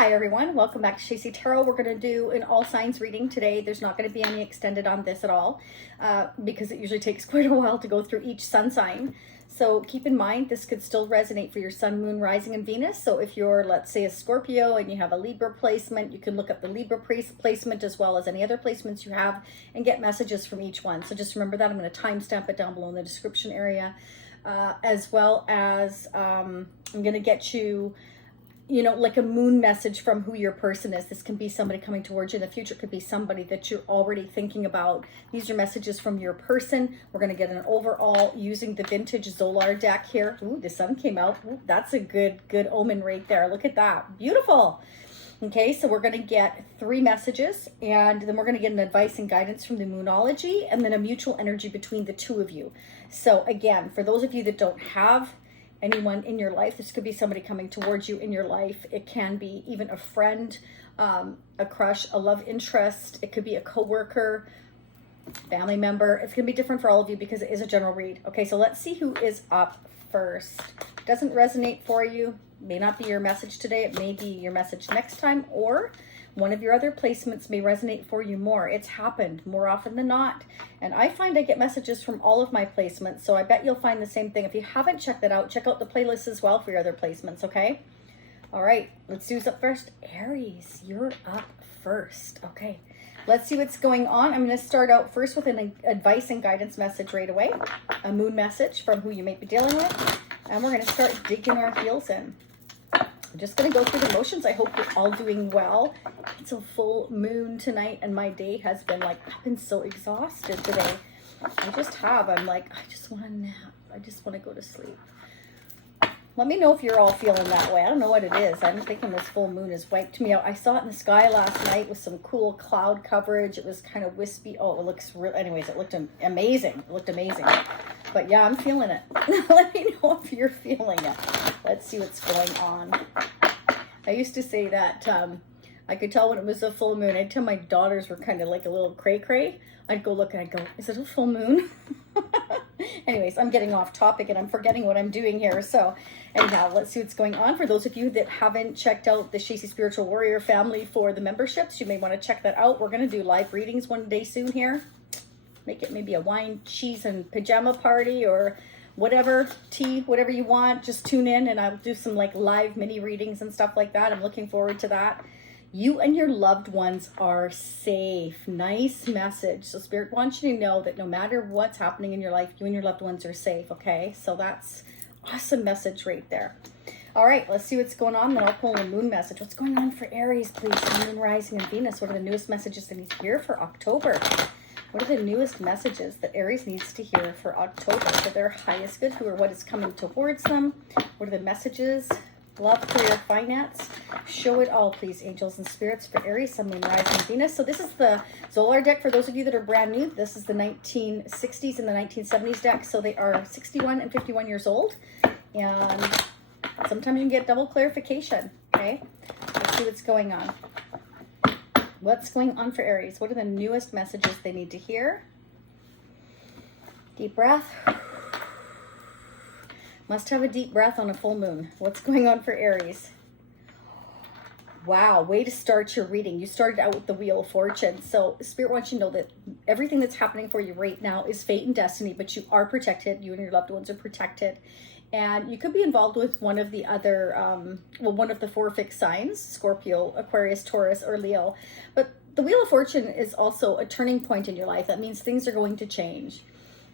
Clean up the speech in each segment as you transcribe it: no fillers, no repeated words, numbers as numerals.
Hi everyone, welcome back to Shacy Tarot. We're going to do an all signs reading today. There's not going to be any extended on this at all because it usually takes quite a while to go through each sun sign. So keep in mind this could still resonate for your sun, moon, rising, and Venus. So if you're, let's say, a Scorpio and you have a Libra placement, you can look up the Libra placement as well as any other placements you have and get messages from each one. So just remember that. I'm going to timestamp it down below in the description area, as well as I'm going to get you like a moon message from who your person is. This can be somebody coming towards you in the future. It could be somebody that you're already thinking about. These are messages from your person. We're going to get an overall using the vintage Zolar deck here. Ooh, the sun came out. Ooh, that's a good omen right there. Look at that. Beautiful. Okay, so we're going to get 3 messages, and then we're going to get an advice and guidance from the Moonology, and then a mutual energy between the two of you. So again, for those of you that don't have anyone in your life, this could be somebody coming towards you in your life. It can be even a friend, a crush, a love interest. It could be a coworker, family member. It's going to be different for all of you because it is a general read. Okay, so let's see who is up first. Doesn't resonate for you, may not be your message today. It may be your message next time, or one of your other placements may resonate for you more. It's happened more often than not. And I find I get messages from all of my placements, so I bet you'll find the same thing. If you haven't checked that out, check out the playlist as well for your other placements, okay? All right, let's see who's up first. Aries, you're up first. Okay, let's see what's going on. I'm going to start out first with an advice and guidance message right away, a moon message from who you may be dealing with, and we're going to start digging our heels in. I'm just going to go through the motions. I hope you're all doing well. It's a full moon tonight, and my day has been like, I've been so exhausted today. I'm like, I just want to nap. I just want to go to sleep. Let me know if you're all feeling that way. I don't know what it is. I'm thinking this full moon has wiped me out. I saw it in the sky last night with some cool cloud coverage. It was kind of wispy. Oh, it looks real. Anyways, it looked amazing. It looked amazing. But yeah, I'm feeling it. Let me know if you're feeling it. Let's see what's going on. I used to say that I could tell when it was a full moon. I'd tell my daughters were kind of like a little cray-cray. I'd go look and I'd go, is it a full moon? Anyways, I'm getting off topic and I'm forgetting what I'm doing here. So anyhow, let's see what's going on. For those of you that haven't checked out the Shacy Spiritual Warrior family for the memberships, you may want to check that out. We're going to do live readings one day soon here. Make it maybe a wine, cheese, and pajama party or whatever, tea, whatever you want. Just tune in and I'll do some like live mini readings and stuff like that. I'm looking forward to that. You and your loved ones are safe. Nice message. So Spirit wants you to know that no matter what's happening in your life, you and your loved ones are safe, okay? So that's awesome message right there. All right, let's see what's going on. Then I'll pull a moon message. What's going on for Aries, please? Moon, rising, and Venus. What are the newest messages they need to hear for October? What are the newest messages that Aries needs to hear for October for their highest good? Who or what is coming towards them? What are the messages? Love, career, finance. Show it all, please, angels and spirits, for Aries, Sun, Moon, Rising, Venus. So this is the Zolar deck. For those of you that are brand new, this is the 1960s and the 1970s deck. So they are 61 and 51 years old. And sometimes you can get double clarification, okay? Let's see what's going on. What's going on for Aries? What are the newest messages they need to hear? Deep breath. Must have a deep breath on a full moon. What's going on for Aries? Wow, way to start your reading. You started out with the Wheel of Fortune. So Spirit wants you to know that everything that's happening for you right now is fate and destiny, but you are protected. You and your loved ones are protected. And you could be involved with one of the other, one of the 4 fixed signs, Scorpio, Aquarius, Taurus, or Leo. But the Wheel of Fortune is also a turning point in your life. That means things are going to change.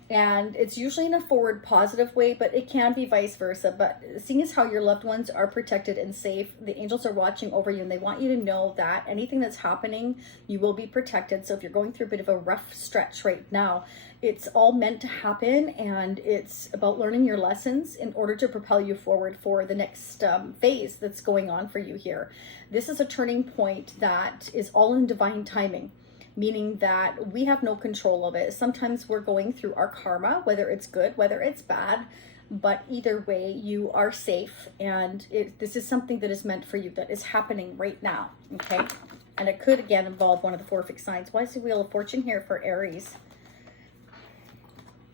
And it's usually in a forward positive way, but it can be vice versa. But seeing as how your loved ones are protected and safe, the angels are watching over you and they want you to know that anything that's happening, you will be protected. So if you're going through a bit of a rough stretch right now, it's all meant to happen, and it's about learning your lessons in order to propel you forward for the next phase that's going on for you here. This is a turning point that is all in divine timing, meaning that we have no control of it. Sometimes we're going through our karma, whether it's good, whether it's bad, but either way, you are safe, and this is something that is meant for you, that is happening right now, okay? And it could, again, involve one of the 4 fixed signs. Why is the Wheel of Fortune here for Aries?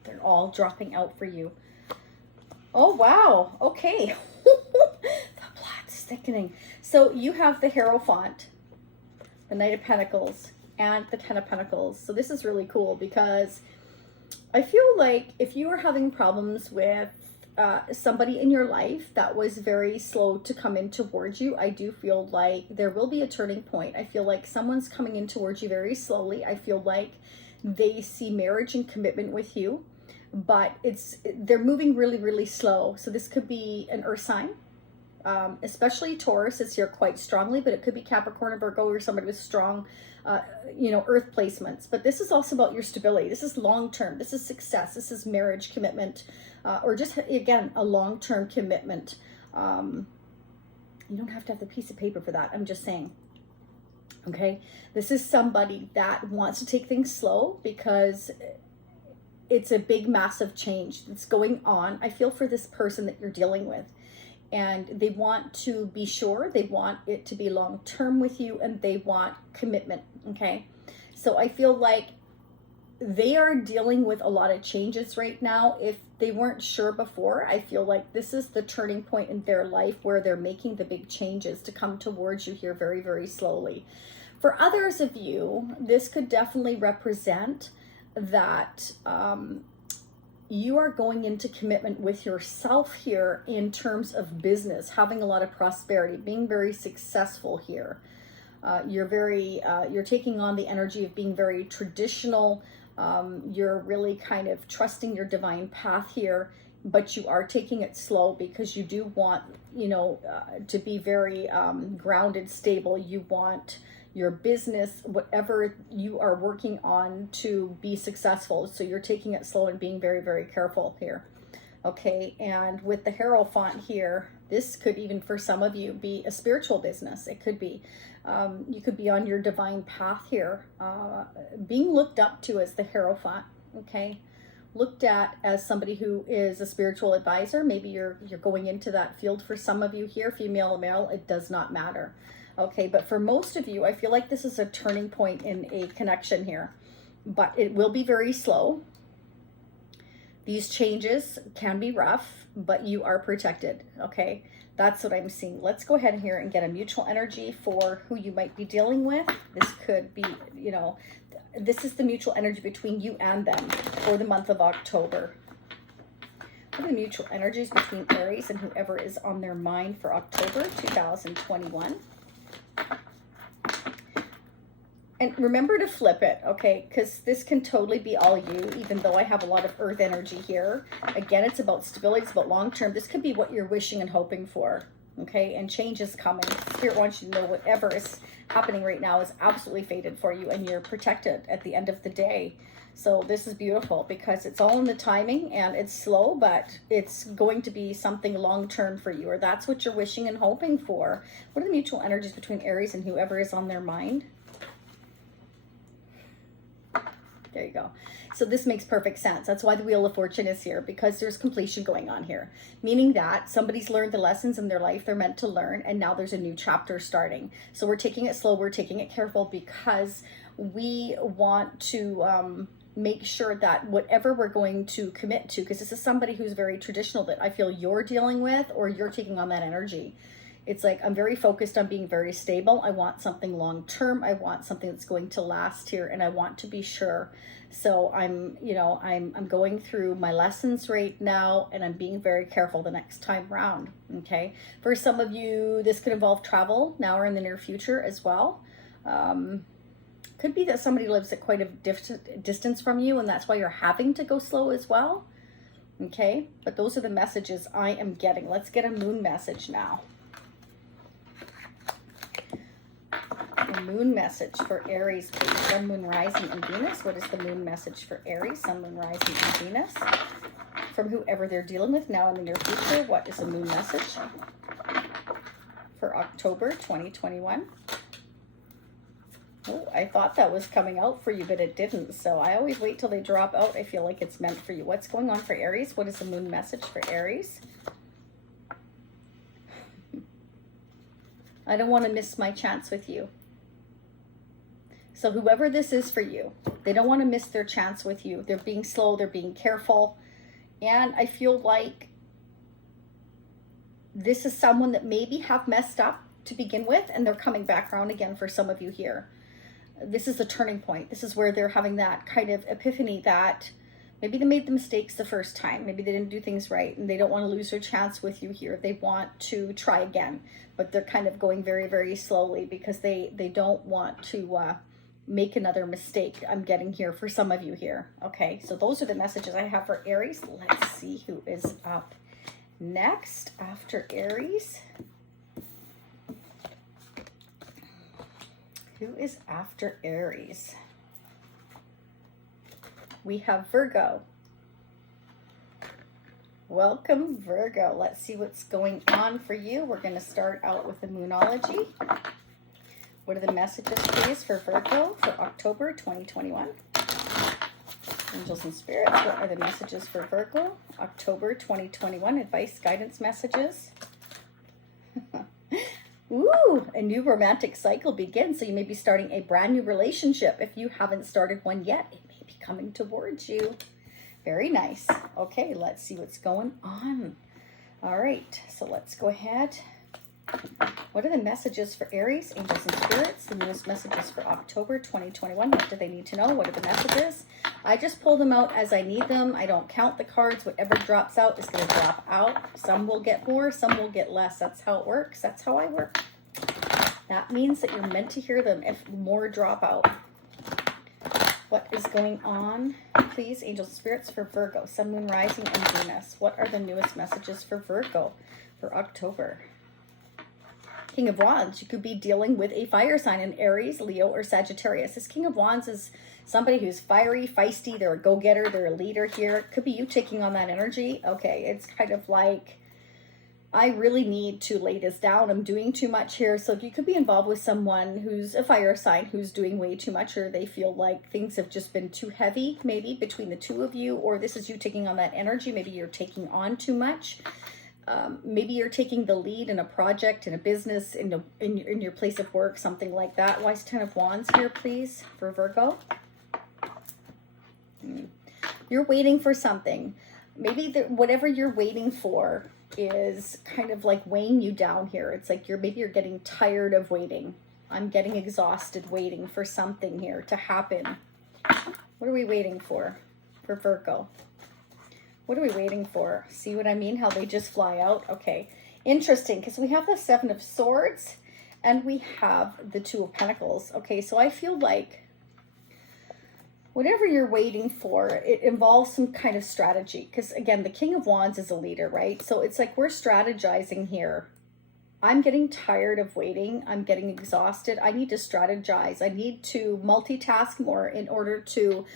They're all dropping out for you. Oh, wow. Okay. The sickening. So you have the Hierophant, the Knight of Pentacles, and the Ten of Pentacles. So this is really cool because I feel like if you are having problems with somebody in your life that was very slow to come in towards you, I do feel like there will be a turning point. I feel like someone's coming in towards you very slowly. I feel like they see marriage and commitment with you, but they're moving really, really slow. So this could be an earth sign, especially Taurus is here quite strongly, but it could be Capricorn or Virgo or somebody with strong, earth placements. But this is also about your stability. This is long-term. This is success. This is marriage, commitment, or just, again, a long-term commitment. You don't have to have the piece of paper for that. I'm just saying. Okay, this is somebody that wants to take things slow because it's a big, massive change that's going on. I feel for this person that you're dealing with, and they want to be sure, they want it to be long-term with you, and they want commitment. Okay, so I feel like they are dealing with a lot of changes right now. If they weren't sure before, I feel like this is the turning point in their life where they're making the big changes to come towards you here very, very slowly. For others of you, this could definitely represent that you are going into commitment with yourself here in terms of business, having a lot of prosperity, being very successful here. You're taking on the energy of being very traditional. You're really kind of trusting your divine path here, but you are taking it slow because you do want, to be very grounded, stable. You want your business, whatever you are working on, to be successful. So you're taking it slow and being very, very careful here. Okay, and with the Hierophant here, this could even for some of you be a spiritual business. It could be, you could be on your divine path here, being looked up to as the Hierophant, okay? Looked at as somebody who is a spiritual advisor. Maybe you're going into that field for some of you here, female or male, it does not matter. Okay, but for most of you, I feel like this is a turning point in a connection here, but it will be very slow. These changes can be rough, but you are protected, okay? That's what I'm seeing. Let's go ahead here and get a mutual energy for who you might be dealing with. This could be, this is the mutual energy between you and them for the month of October. What are the mutual energies between Aries and whoever is on their mind for October 2021? And remember to flip it, okay? Because this can totally be all you, even though I have a lot of earth energy here. Again, it's about stability, it's about long-term. This could be what you're wishing and hoping for, okay? And change is coming. Spirit wants you to know whatever is happening right now is absolutely fated for you, and you're protected at the end of the day. So this is beautiful because it's all in the timing, and it's slow, but it's going to be something long-term for you, or that's what you're wishing and hoping for. What are the mutual energies between Aries and whoever is on their mind? There you go. So this makes perfect sense. That's why the Wheel of Fortune is here, because there's completion going on here, meaning that somebody's learned the lessons in their life they're meant to learn, and now there's a new chapter starting. So we're taking it slow, we're taking it careful, because we want to make sure that whatever we're going to commit to, because this is somebody who's very traditional that I feel you're dealing with, or you're taking on that energy. It's like, I'm very focused on being very stable. I want something long-term. I want something that's going to last here, and I want to be sure. So I'm going through my lessons right now, and I'm being very careful the next time round, okay? For some of you, this could involve travel now or in the near future as well. Could be that somebody lives at quite a distance from you, and that's why you're having to go slow as well, okay? But those are the messages I am getting. Let's get a moon message now. The moon message for Aries, please. Sun, Moon, Rising, and Venus. What is the moon message for Aries, Sun, Moon, Rising, and Venus? From whoever they're dealing with now in the near future, what is the moon message for October 2021? Oh, I thought that was coming out for you, but it didn't. So I always wait till they drop out. I feel like it's meant for you. What's going on for Aries? What is the moon message for Aries? I don't want to miss my chance with you. So whoever this is for you, they don't want to miss their chance with you. They're being slow, they're being careful. And I feel like This is someone that maybe have messed up to begin with, and they're coming back around again for some of you here. This is the turning point. This is where they're having that kind of epiphany that maybe they made the mistakes the first time. Maybe they didn't do things right, and they don't want to lose their chance with you here. They want to try again, but they're kind of going very, very slowly because they don't want to make another mistake. I'm getting here for some of you here. Okay, so those are the messages I have for Aries. Let's see who is up next after Aries. Who is after Aries? We have Virgo. Welcome, Virgo. Let's see what's going on for you. We're going to start out with the Moonology. What are the messages, please, for Virgo for October 2021? Angels and Spirits, what are the messages for Virgo? October 2021, advice, guidance messages. Ooh, a new romantic cycle begins. So you may be starting a brand new relationship. If you haven't started one yet, it may be coming towards you. Very nice. Okay, let's see what's going on. All right, so let's go ahead. What are the messages for Aries, Angels and Spirits? The newest messages for October 2021. What do they need to know? What are the messages? I just pull them out as I need them. I don't count the cards. Whatever drops out is going to drop out. Some will get more, some will get less. That's how it works. That's how I work. That means that you're meant to hear them if more drop out. What is going on, please, Angels and Spirits, for Virgo, Sun, Moon, Rising, and Venus? What are the newest messages for Virgo for October? King of Wands, you could be dealing with a fire sign in Aries, Leo, or Sagittarius. This King of Wands is somebody who's fiery, feisty, they're a go-getter, they're a leader here. It could be you taking on that energy. Okay, it's kind of like, I really need to lay this down. I'm doing too much here. So you could be involved with someone who's a fire sign, who's doing way too much, or they feel like things have just been too heavy, maybe between the two of you, or this is you taking on that energy. Maybe you're taking on too much. Maybe you're taking the lead in a project, in a business, in your place of work, something like that. Why is 10 of Wands here, please, for Virgo? You're waiting for something. Maybe whatever you're waiting for is kind of like weighing you down here. It's like maybe you're getting tired of waiting. I'm getting exhausted waiting for something here to happen. What are we waiting for Virgo? What are we waiting for? See what I mean? How they just fly out? Okay. Interesting, because we have the 7 of Swords and we have the 2 of Pentacles. Okay, so I feel like whatever you're waiting for, it involves some kind of strategy. Because again, the King of Wands is a leader, right? So it's like we're strategizing here. I'm getting tired of waiting. I'm getting exhausted. I need to strategize. I need to multitask more in order to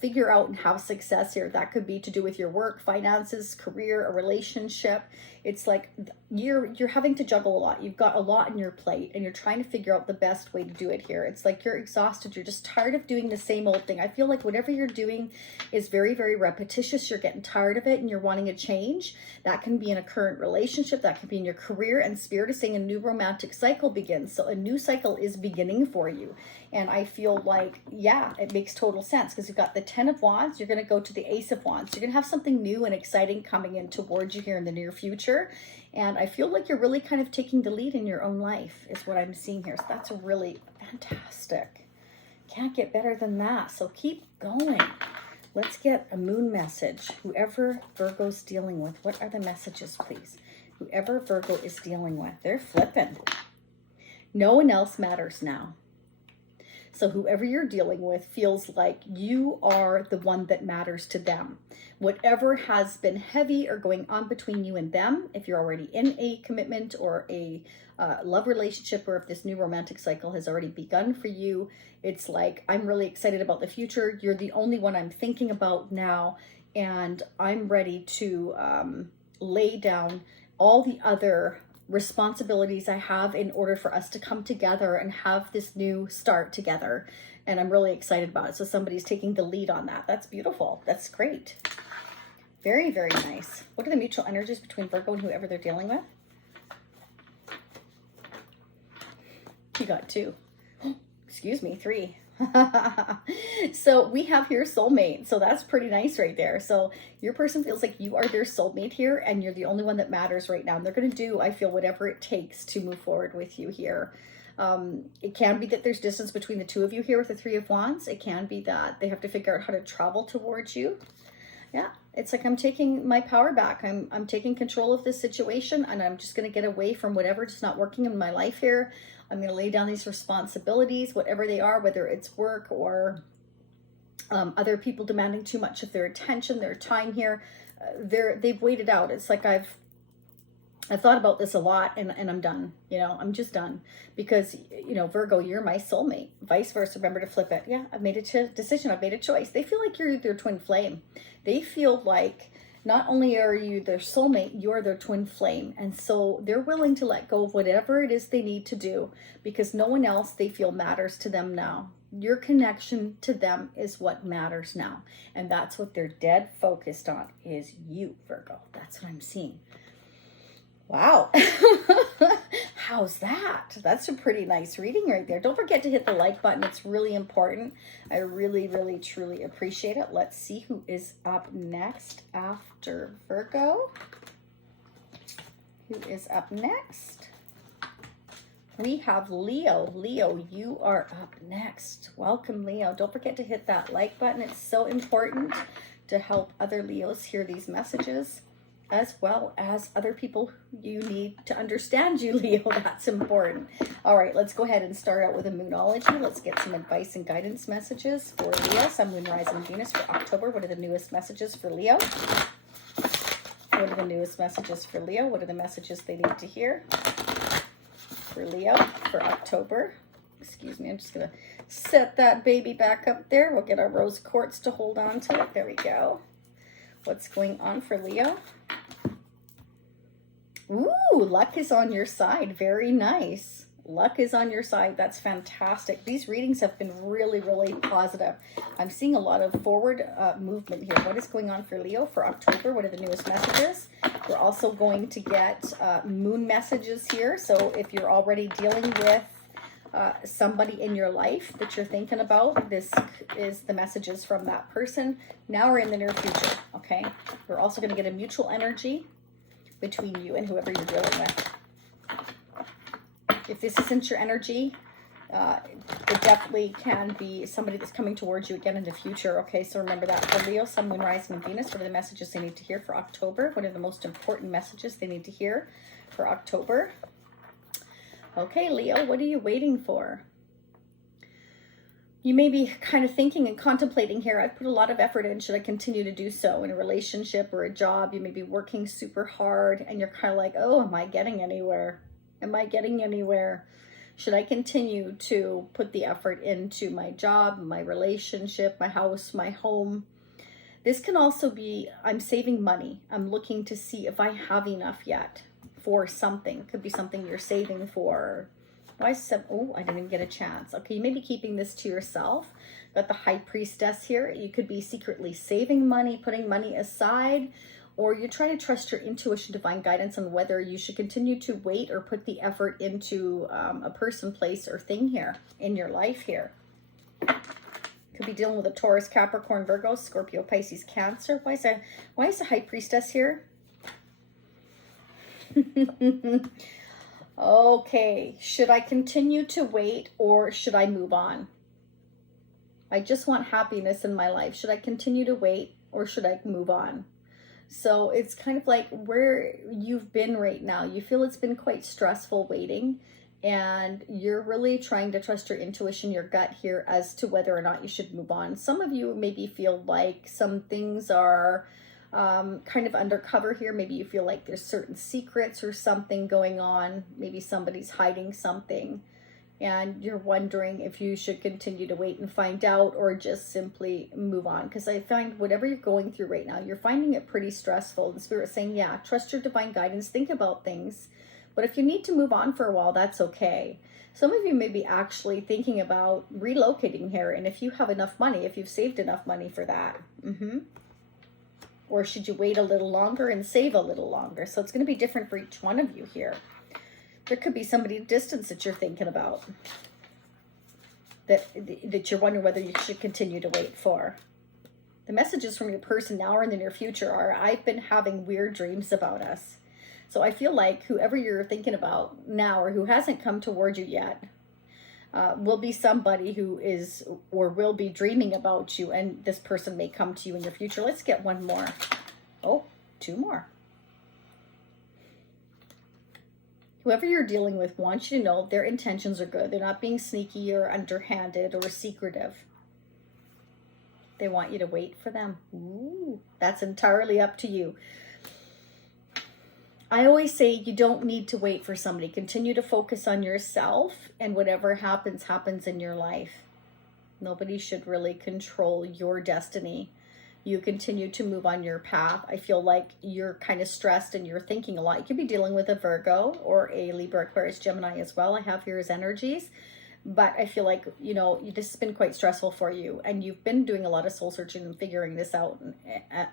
figure out and have success here. That could be to do with your work, finances, career, a relationship. It's like you're having to juggle a lot. You've got a lot on your plate and you're trying to figure out the best way to do it here. It's like you're exhausted. You're just tired of doing the same old thing. I feel like whatever you're doing is very, very repetitious. You're getting tired of it and you're wanting a change. That can be in a current relationship. That can be in your career, and Spirit is saying a new romantic cycle begins. So a new cycle is beginning for you. And I feel like, yeah, it makes total sense because you've got the 10 of Wands. You're going to go to the Ace of Wands. You're going to have something new and exciting coming in towards you here in the near future. And I feel like you're really kind of taking the lead in your own life is what I'm seeing here. So that's really fantastic. Can't get better than that. So keep going. Let's get a moon message. Whoever Virgo's dealing with, what are the messages, please? Whoever Virgo is dealing with, they're flipping. No one else matters now. So whoever you're dealing with feels like you are the one that matters to them. Whatever has been heavy or going on between you and them, if you're already in a commitment or a love relationship, or if this new romantic cycle has already begun for you, it's like, I'm really excited about the future. You're the only one I'm thinking about now, and I'm ready to lay down all the other responsibilities I have in order for us to come together and have this new start together. And I'm really excited about it. So somebody's taking the lead on that. That's beautiful. That's great. Very, very nice. What are the mutual energies between Virgo and whoever they're dealing with? You got 2. Excuse me, 3. So we have here soulmate. So that's pretty nice right there. So your person feels like you are their soulmate here and you're the only one that matters right now. And they're going to do, I feel, whatever it takes to move forward with you here. It can be that there's distance between the two of you here with the Three of Wands. It can be that they have to figure out how to travel towards you. Yeah, it's like I'm taking my power back. I'm taking control of this situation and I'm just going to get away from whatever's just not working in my life here. I'm going to lay down these responsibilities, whatever they are, whether it's work or other people demanding too much of their attention, their time here. They've waited out. It's like I've thought about this a lot and I'm done. You know, I'm just done because, you know, Virgo, you're my soulmate. Vice versa. Remember to flip it. Yeah, I've made a decision. I've made a choice. They feel like you're their twin flame. They feel like not only are you their soulmate, you're their twin flame. And so they're willing to let go of whatever it is they need to do because no one else they feel matters to them now. Your connection to them is what matters now. And that's what they're dead focused on is you, Virgo. That's what I'm seeing. Wow. How's that? That's a pretty nice reading right there. Don't forget to hit the like button. It's really important. I really, really, truly appreciate it. Let's see who is up next after Virgo. Who is up next? We have Leo. Leo, you are up next. Welcome, Leo. Don't forget to hit that like button. It's so important to help other Leos hear these messages, as well as other people you need to understand you, Leo. That's important. All right, let's go ahead and start out with a Moonology. Let's get some advice and guidance messages for Leo. Sun, Moon, Rising, Venus for October. What are the newest messages for Leo? What are the newest messages for Leo? What are the messages they need to hear for Leo for October? Excuse me, I'm just going to set that baby back up there. We'll get our rose quartz to hold on to it. There we go. What's going on for Leo? Ooh, luck is on your side. Very nice. Luck is on your side. That's fantastic. These readings have been really, really positive. I'm seeing a lot of forward movement here. What is going on for Leo for October? What are the newest messages? We're also going to get moon messages here. So if you're already dealing with somebody in your life that you're thinking about, this is the messages from that person. Now we're in the near future, okay? We're also going to get a mutual energy between you and whoever you're dealing with. If this isn't your energy, it definitely can be somebody that's coming towards you again in the future, okay? So remember that for Leo, Sun, Moon, Rising, and Venus. What are the messages they need to hear for October? What are the most important messages they need to hear for October? Okay, Leo, what are you waiting for? You may be kind of thinking and contemplating here, I've put a lot of effort in, should I continue to do so in a relationship or a job? You may be working super hard and you're kind of like, oh, am I getting anywhere? Am I getting anywhere? Should I continue to put the effort into my job, my relationship, my house, my home? This can also be, I'm saving money. I'm looking to see if I have enough yet for something. Could be something you're saving for. Oh, I didn't even get a chance. Okay, you may be keeping this to yourself. Got the High Priestess here. You could be secretly saving money, putting money aside, or you're trying to trust your intuition, divine guidance on whether you should continue to wait or put the effort into a person, place, or thing here in your life here. Could be dealing with a Taurus, Capricorn, Virgo, Scorpio, Pisces, Cancer. Why is the High Priestess here? Okay, should I continue to wait or should I move on? I just want happiness in my life. Should I continue to wait or should I move on? So it's kind of like where you've been right now. You feel it's been quite stressful waiting and you're really trying to trust your intuition, your gut here as to whether or not you should move on. Some of you maybe feel like some things are kind of undercover here. Maybe you feel like there's certain secrets or something going on. Maybe somebody's hiding something and you're wondering if you should continue to wait and find out or just simply move on. Because I find whatever you're going through right now, you're finding it pretty stressful. The Spirit's saying, yeah, trust your divine guidance, think about things. But if you need to move on for a while, that's okay. Some of you may be actually thinking about relocating here. And if you have enough money, if you've saved enough money for that, or should you wait a little longer and save a little longer? So it's going to be different for each one of you here. There could be somebody at distance that you're thinking about. that you're wondering whether you should continue to wait for. The messages from your person now or in the near future are, I've been having weird dreams about us. So I feel like whoever you're thinking about now or who hasn't come toward you yet will be somebody who is or will be dreaming about you, and this person may come to you in your future. Let's get one more. Oh, two more. Whoever you're dealing with wants you to know their intentions are good. They're not being sneaky or underhanded or secretive. They want you to wait for them. Ooh, that's entirely up to you. I always say you don't need to wait for somebody. Continue to focus on yourself, and whatever happens, happens in your life. Nobody should really control your destiny. You continue to move on your path. I feel like you're kind of stressed and you're thinking a lot. You could be dealing with a Virgo or a Libra, Aquarius, Gemini as well. I have here as energies. But I feel like, you know, this has been quite stressful for you, and you've been doing a lot of soul searching and figuring this out,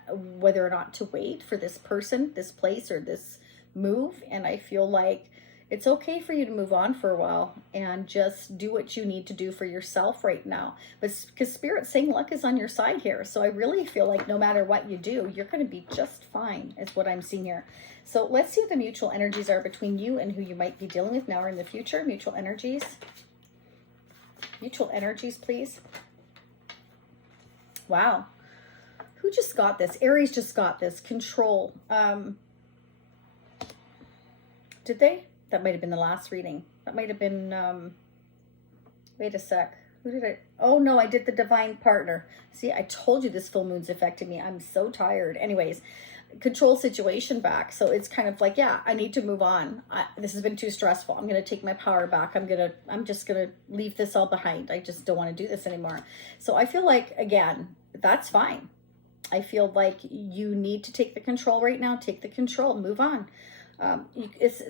whether or not to wait for this person, this place, or this move. And I feel like it's okay for you to move on for a while and just do what you need to do for yourself right now. But because Spirit's saying luck is on your side here. So I really feel like no matter what you do, you're going to be just fine, is what I'm seeing here. So let's see what the mutual energies are between you and who you might be dealing with now or in the future. Mutual energies. Mutual energies, please. Wow. Who just got this? Aries just got this. Control. Did they? That might have been the last reading. That might have been, wait a sec. Who did I? Oh, no, I did the divine partner. See, I told you this full moon's affecting me. I'm so tired. Anyways, control situation back. So it's kind of like, yeah, I need to move on. This has been too stressful. I'm going to take my power back. I'm just going to leave this all behind. I just don't want to do this anymore. So I feel like, again, that's fine. I feel like you need to take the control right now. Take the control, move on.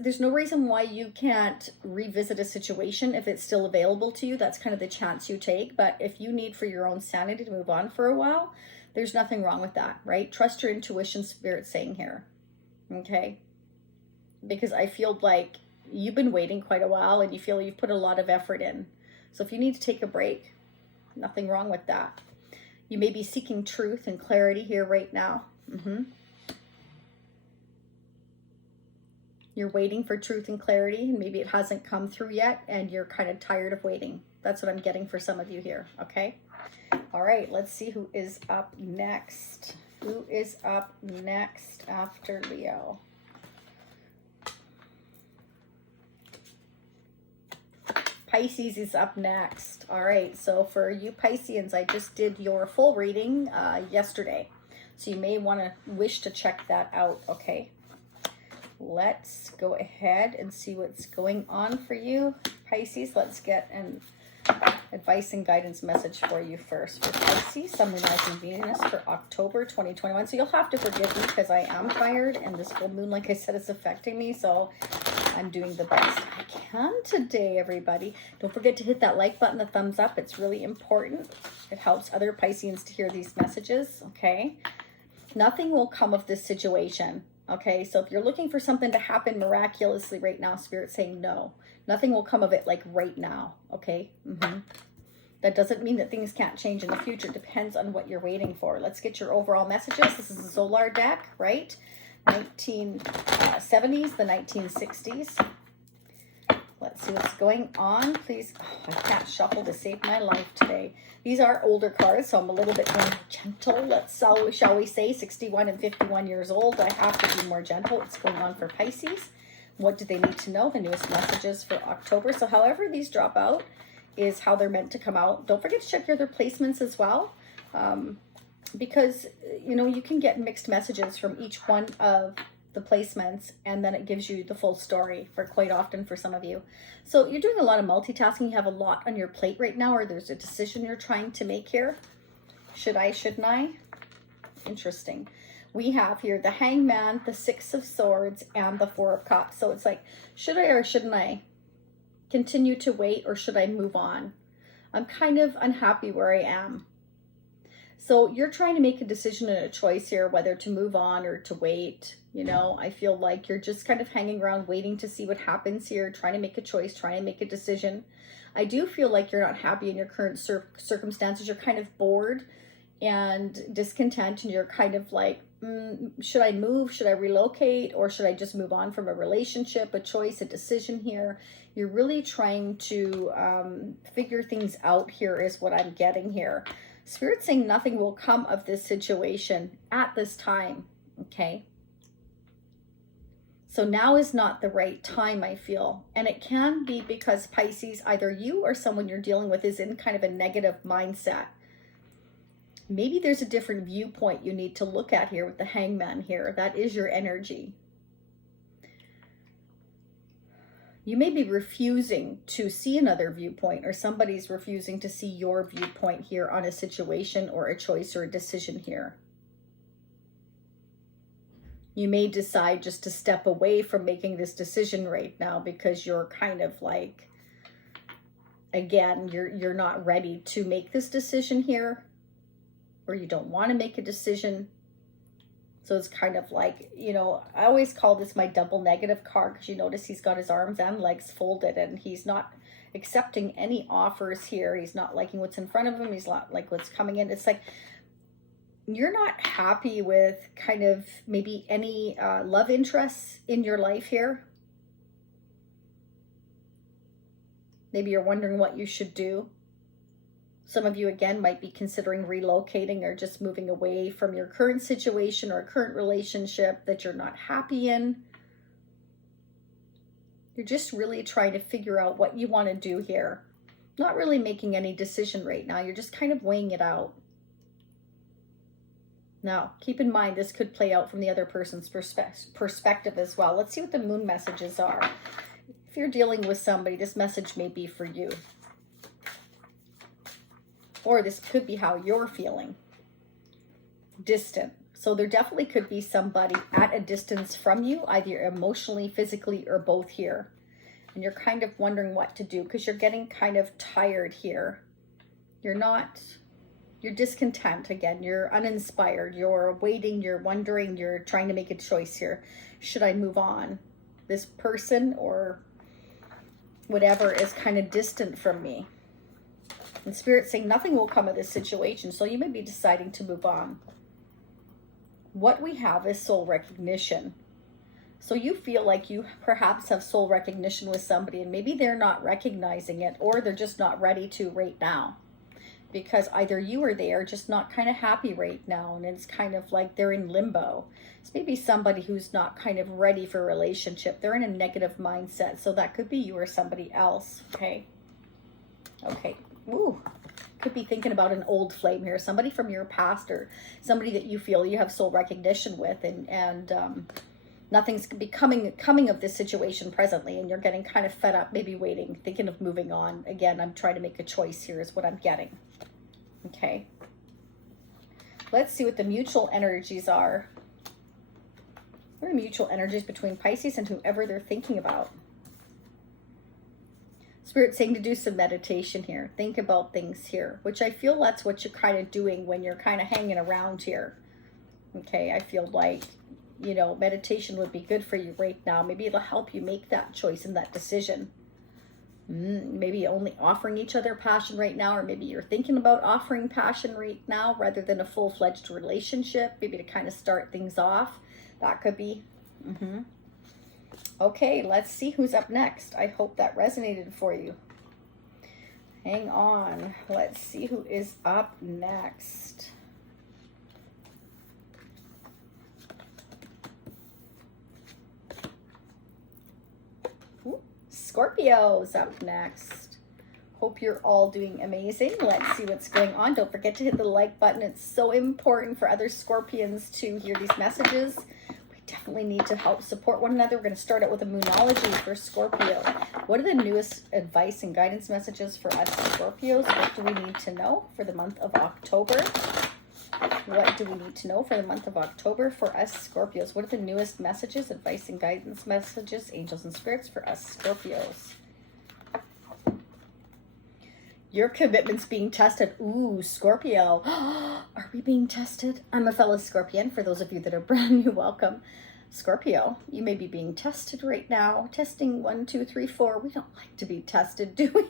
There's no reason why you can't revisit a situation if it's still available to you. That's kind of the chance you take. But if you need for your own sanity to move on for a while, there's nothing wrong with that, right? Trust your intuition, Spirit saying here, okay? Because I feel like you've been waiting quite a while and you feel you've put a lot of effort in. So if you need to take a break, nothing wrong with that. You may be seeking truth and clarity here right now. You're waiting for truth and clarity, and maybe it hasn't come through yet, and you're kind of tired of waiting. That's what I'm getting for some of you here, okay? All right, let's see who is up next. Who is up next after Leo? Pisces is up next. All right, so for you Pisceans, I just did your full reading yesterday. So you may want to wish to check that out, okay? Let's go ahead and see what's going on for you, Pisces. Let's get an advice and guidance message for you first. For Pisces, Sun, Moon, Rising, Venus for October 2021. So you'll have to forgive me because I am tired and this full moon, like I said, is affecting me. So I'm doing the best I can today, everybody. Don't forget to hit that like button, the thumbs up. It's really important. It helps other Pisceans to hear these messages, okay? Nothing will come of this situation. Okay, so if you're looking for something to happen miraculously right now, Spirit's saying no. Nothing will come of it like right now, okay? That doesn't mean that things can't change in the future. It depends on what you're waiting for. Let's get your overall messages. This is a solar deck, right? 1970s, the 1960s. Let's see what's going on, please. Oh, I can't shuffle to save my life today. These are older cards, so I'm a little bit more gentle. Shall we say 61 and 51 years old. I have to be more gentle. What's going on for Pisces? What do they need to know? The newest messages for October. So however these drop out is how they're meant to come out. Don't forget to check your other placements as well. Because, you know, you can get mixed messages from each one of the placements, and then it gives you the full story for quite often for some of you. So you're doing a lot of multitasking. You have a lot on your plate right now, or there's a decision you're trying to make here. Should I, shouldn't I? Interesting. We have here the Hangman, the Six of Swords, and the Four of Cups. So it's like, should I or shouldn't I continue to wait, or should I move on? I'm kind of unhappy where I am. So you're trying to make a decision and a choice here, whether to move on or to wait. You know, I feel like you're just kind of hanging around waiting to see what happens here, trying to make a choice, trying to make a decision. I do feel like you're not happy in your current circumstances. You're kind of bored and discontent, and you're kind of like, should I move? Should I relocate? Or should I just move on from a relationship, a choice, a decision here? You're really trying to figure things out here is what I'm getting here. Spirit's saying nothing will come of this situation at this time, okay? So now is not the right time, I feel. And it can be because Pisces, either you or someone you're dealing with is in kind of a negative mindset. Maybe there's a different viewpoint you need to look at here with the Hangman here. That is your energy. You may be refusing to see another viewpoint, or somebody's refusing to see your viewpoint here on a situation or a choice or a decision here. You may decide just to step away from making this decision right now because you're kind of like, again, you're not ready to make this decision here, or you don't want to make a decision. So it's kind of like, you know, I always call this my double negative card, because you notice he's got his arms and legs folded and he's not accepting any offers here. He's not liking what's in front of him. He's not like what's coming in. It's like you're not happy with kind of maybe any love interests in your life here. Maybe you're wondering what you should do. Some of you, again, might be considering relocating or just moving away from your current situation or current relationship that you're not happy in. You're just really trying to figure out what you want to do here. Not really making any decision right now. You're just kind of weighing it out. Now, keep in mind, this could play out from the other person's perspective as well. Let's see what the moon messages are. If you're dealing with somebody, this message may be for you. Or this could be how you're feeling. Distant. So there definitely could be somebody at a distance from you, either emotionally, physically, or both here. And you're kind of wondering what to do because you're getting kind of tired here. You're discontent again. You're uninspired. You're waiting. You're wondering. You're trying to make a choice here. Should I move on? This person or whatever is kind of distant from me. And Spirit's saying nothing will come of this situation, so you may be deciding to move on. What we have is soul recognition. So you feel like you perhaps have soul recognition with somebody, and maybe they're not recognizing it, or they're just not ready to right now. Because either you or they are just not kind of happy right now, and it's kind of like they're in limbo. It's maybe somebody who's not kind of ready for a relationship. They're in a negative mindset, so that could be you or somebody else, okay? Okay. Ooh, could be thinking about an old flame here, somebody from your past or somebody that you feel you have soul recognition with, and nothing's coming of this situation presently, and you're getting kind of fed up, maybe waiting, thinking of moving on. Again, I'm trying to make a choice here is what I'm getting. Okay. Let's see what the mutual energies are. What are mutual energies between Pisces and whoever they're thinking about? Spirit's saying to do some meditation here. Think about things here, which I feel that's what you're kind of doing when you're kind of hanging around here. Okay, I feel like, you know, meditation would be good for you right now. Maybe it'll help you make that choice and that decision. Maybe only offering each other passion right now, or maybe you're thinking about offering passion right now rather than a full-fledged relationship, maybe to kind of start things off. That could be. Okay, let's see who's up next. I hope that resonated for you. Hang on. Let's see who is up next. Ooh, Scorpio's up next. Hope you're all doing amazing. Let's see what's going on. Don't forget to hit the like button. It's so important for other Scorpions to hear these messages. Definitely need to help support one another. We're going to start out with a Moonology for Scorpio. What are the newest advice and guidance messages for us Scorpios? What do we need to know for the month of October? What do we need to know for the month of October for us Scorpios? What are the newest messages, advice and guidance messages, angels and spirits for us Scorpios? Your commitment's being tested. Ooh, Scorpio. Are we being tested? I'm a fellow Scorpion. For those of you that are brand new, welcome. Scorpio, you may be being tested right now. Testing 1, 2, 3, 4. We don't like to be tested, do we?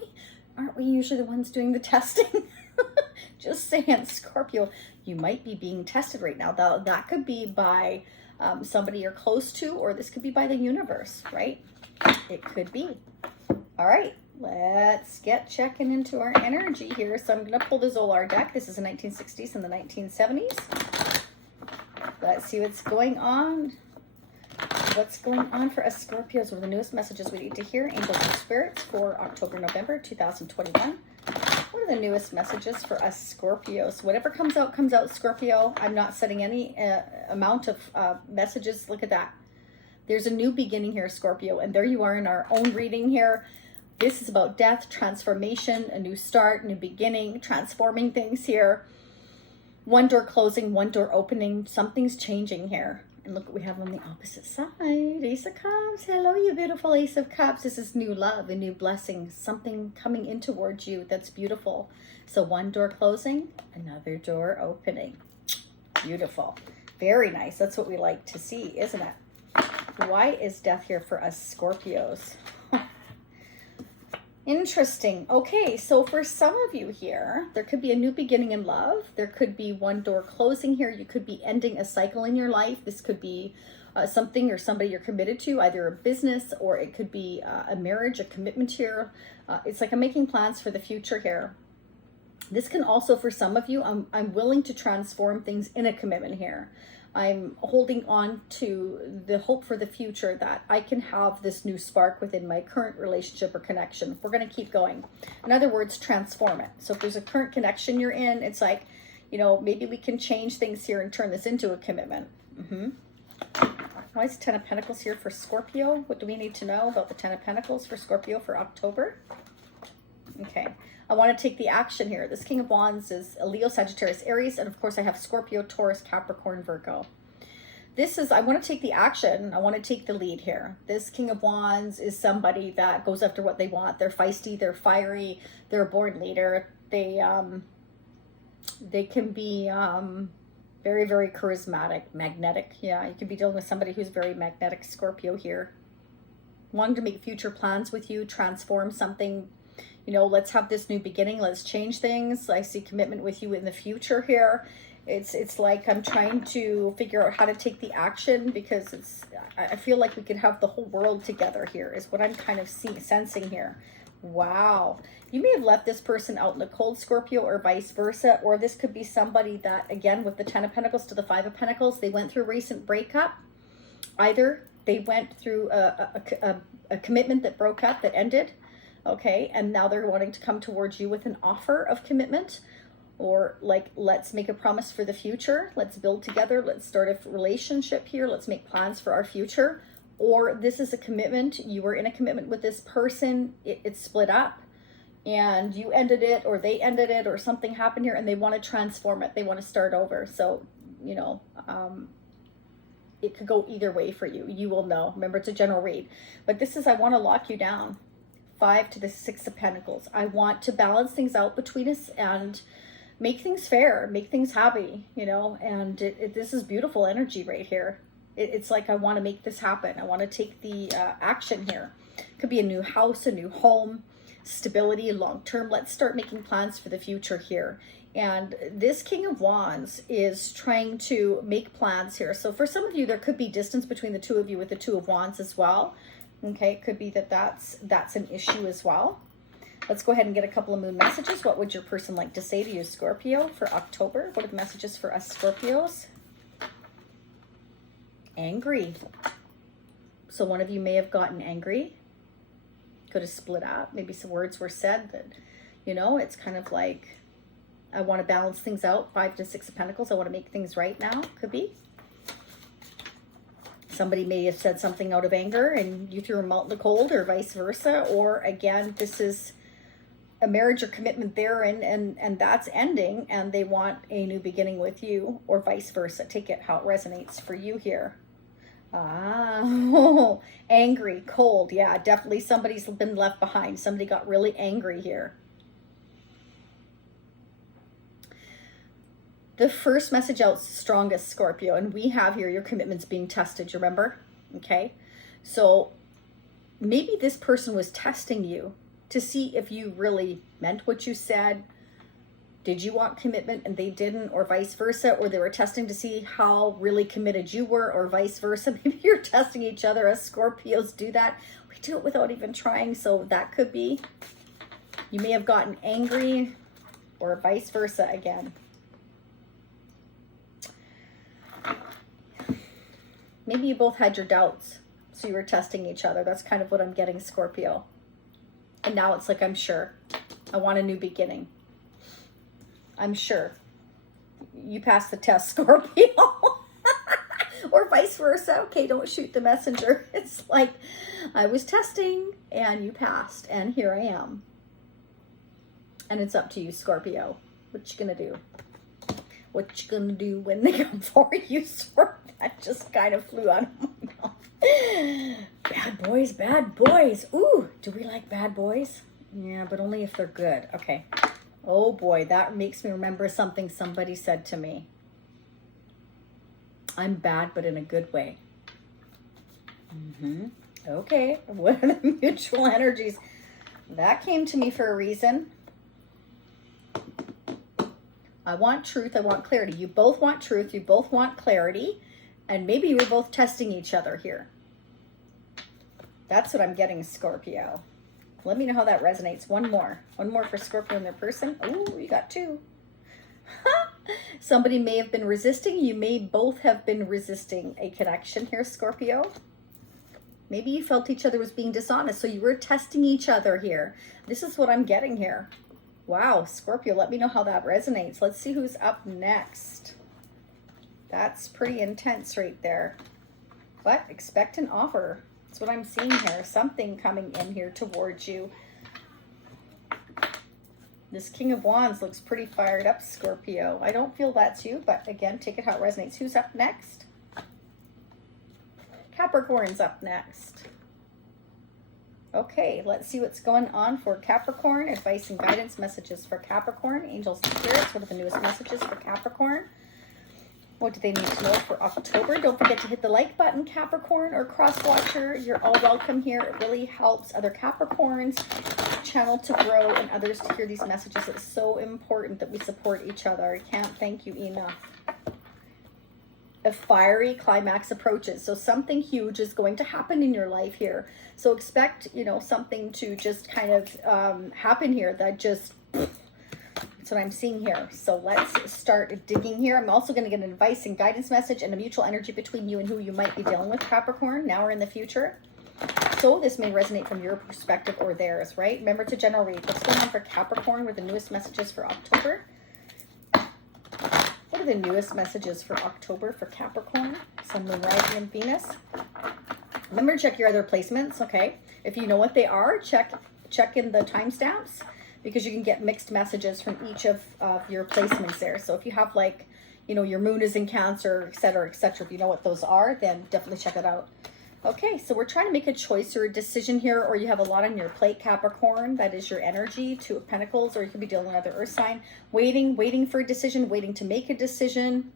Aren't we usually the ones doing the testing? Just saying, Scorpio, you might be being tested right now. That could be by somebody you're close to, or this could be by the universe, right? It could be. All right, let's get checking into our energy here. So I'm going to pull the Zolar deck. This is the 1960s and the 1970s. Let's see what's going on. What's going on for us Scorpios? What are the newest messages we need to hear? Angels and spirits for October, November 2021. What are the newest messages for us Scorpios? Whatever comes out, Scorpio. I'm not setting any amount of messages. Look at that. There's a new beginning here, Scorpio. And there you are in our own reading here. This is about death, transformation, a new start, new beginning, transforming things here. One door closing, one door opening. Something's changing here. And look what we have on the opposite side. Ace of Cups. Hello, you beautiful Ace of Cups. This is new love, a new blessing. Something coming in towards you that's beautiful. So one door closing, another door opening. Beautiful. Very nice. That's what we like to see, isn't it? Why is death here for us Scorpios? Interesting. Okay, so for some of you here, there could be a new beginning in love. There could be one door closing here. You could be ending a cycle in your life. This could be something or somebody you're committed to, either a business or it could be a marriage, a commitment here. It's like I'm making plans for the future here. This can also, for some of you, I'm willing to transform things in a commitment here. I'm holding on to the hope for the future that I can have this new spark within my current relationship or connection. We're going to keep going. In other words, transform it. So if there's a current connection you're in, it's like, you know, maybe we can change things here and turn this into a commitment. Why is Ten of Pentacles here for Scorpio? What do we need to know about the Ten of Pentacles for Scorpio for October? Okay. I want to take the action here. This King of Wands is a Leo, Sagittarius, Aries, and of course I have Scorpio, Taurus, Capricorn, Virgo. This is, I want to take the action. I want to take the lead here. This King of Wands is somebody that goes after what they want. They're feisty, they're fiery, they're a born leader. They can be very, very charismatic, magnetic. Yeah, you could be dealing with somebody who's very magnetic, Scorpio here. Wanting to make future plans with you, transform something. You know, let's have this new beginning. Let's change things. I see commitment with you in the future here. It's like I'm trying to figure out how to take the action because I feel like we could have the whole world together here is what I'm kind of sensing here. Wow. You may have left this person out in the cold, Scorpio, or vice versa. Or this could be somebody that, again, with the Ten of Pentacles to the Five of Pentacles, they went through a recent breakup. Either they went through a commitment that broke up, that ended. Okay, and now they're wanting to come towards you with an offer of commitment, or like, let's make a promise for the future. Let's build together. Let's start a relationship here. Let's make plans for our future. Or this is a commitment. You were in a commitment with this person. It's split up and you ended it, or they ended it, or something happened here and they want to transform it. They want to start over. So, you know, it could go either way for you. You will know. Remember, it's a general read. But this is, I want to lock you down. 5 to the 6 of Pentacles. I want to balance things out between us and make things fair, make things happy, you know, and this is beautiful energy right here. It's like I want to make this happen. I want to take the action here. Could be a new house, a new home, stability, long term. Let's start making plans for the future here. And this King of Wands is trying to make plans here. So for some of you, there could be distance between the two of you with the Two of Wands as well. Okay, it could be that that's an issue as well. Let's go ahead and get a couple of moon messages. What would your person like to say to you, Scorpio, for October? What are the messages for us Scorpios? Angry. So one of you may have gotten angry. Could have split up. Maybe some words were said that, you know, it's kind of like, I want to balance things out. 5 to 6 of Pentacles. I want to make things right now. Could be. Somebody may have said something out of anger and you threw them out in the cold, or vice versa. Or again, this is a marriage or commitment there and that's ending and they want a new beginning with you, or vice versa. Take it how it resonates for you here. Angry, cold. Yeah, definitely somebody's been left behind. Somebody got really angry here. The first message out strongest, Scorpio, and we have here your commitments being tested, you remember? Okay, so maybe this person was testing you to see if you really meant what you said. Did you want commitment and they didn't, or vice versa? Or they were testing to see how really committed you were, or vice versa. Maybe you're testing each other, as Scorpios do that. We do it without even trying, so that could be. You may have gotten angry, or vice versa again. Maybe you both had your doubts, so you were testing each other. That's kind of what I'm getting, Scorpio. And now it's like, I'm sure. I want a new beginning. I'm sure. You passed the test, Scorpio. Or vice versa. Okay, don't shoot the messenger. It's like, I was testing and you passed, and here I am. And it's up to you, Scorpio. What you gonna do? What you gonna do when they come for you, Scorpio? That just kind of flew out of my mouth. Bad boys, bad boys. Ooh, do we like bad boys? Yeah, but only if they're good. Okay. Oh boy, that makes me remember something somebody said to me. I'm bad, but in a good way. Okay, what are the mutual energies? That came to me for a reason. I want truth, I want clarity. You both want truth, you both want clarity, and maybe you were both testing each other here. That's what I'm getting, Scorpio. Let me know how that resonates. One more for Scorpio and their person. Oh, you got two. Somebody may have been resisting. You may both have been resisting a connection here, Scorpio. Maybe you felt each other was being dishonest, so you were testing each other here. This is what I'm getting here. Wow, Scorpio, let me know how that resonates. Let's see who's up next. That's pretty intense right there. But expect an offer. That's what I'm seeing here. Something coming in here towards you. This King of Wands looks pretty fired up, Scorpio. I don't feel that's you, but again, take it how it resonates. Who's up next? Capricorn's up next. Okay, let's see what's going on for Capricorn. Advice and guidance messages for Capricorn. Angels and spirits, what are the newest messages for Capricorn? What do they need to know for October? Don't forget to hit the like button, Capricorn or cross watcher. You're all welcome here. It really helps other Capricorns channel to grow and others to hear these messages. It's so important that we support each other. I can't thank you enough. A fiery climax approaches. So something huge is going to happen in your life here. So expect, you know, something to just kind of happen here that just... That's what I'm seeing here. So let's start digging here. I'm also going to get an advice and guidance message and a mutual energy between you and who you might be dealing with, Capricorn, now or in the future. So this may resonate from your perspective or theirs, right? Remember to general read. What's going on for Capricorn with the newest messages for October? What are the newest messages for October for Capricorn? Sun, Moon, Rising, and Venus. Remember to check your other placements, okay? If you know what they are, check in the timestamps, because you can get mixed messages from each of your placements there. So if you have, like, you know, your moon is in Cancer, etc., etc., if you know what those are, then definitely check it out. Okay, so we're trying to make a choice or a decision here, or you have a lot on your plate, Capricorn. That is your energy, Two of Pentacles, or you could be dealing with another earth sign. Waiting for a decision, waiting to make a decision.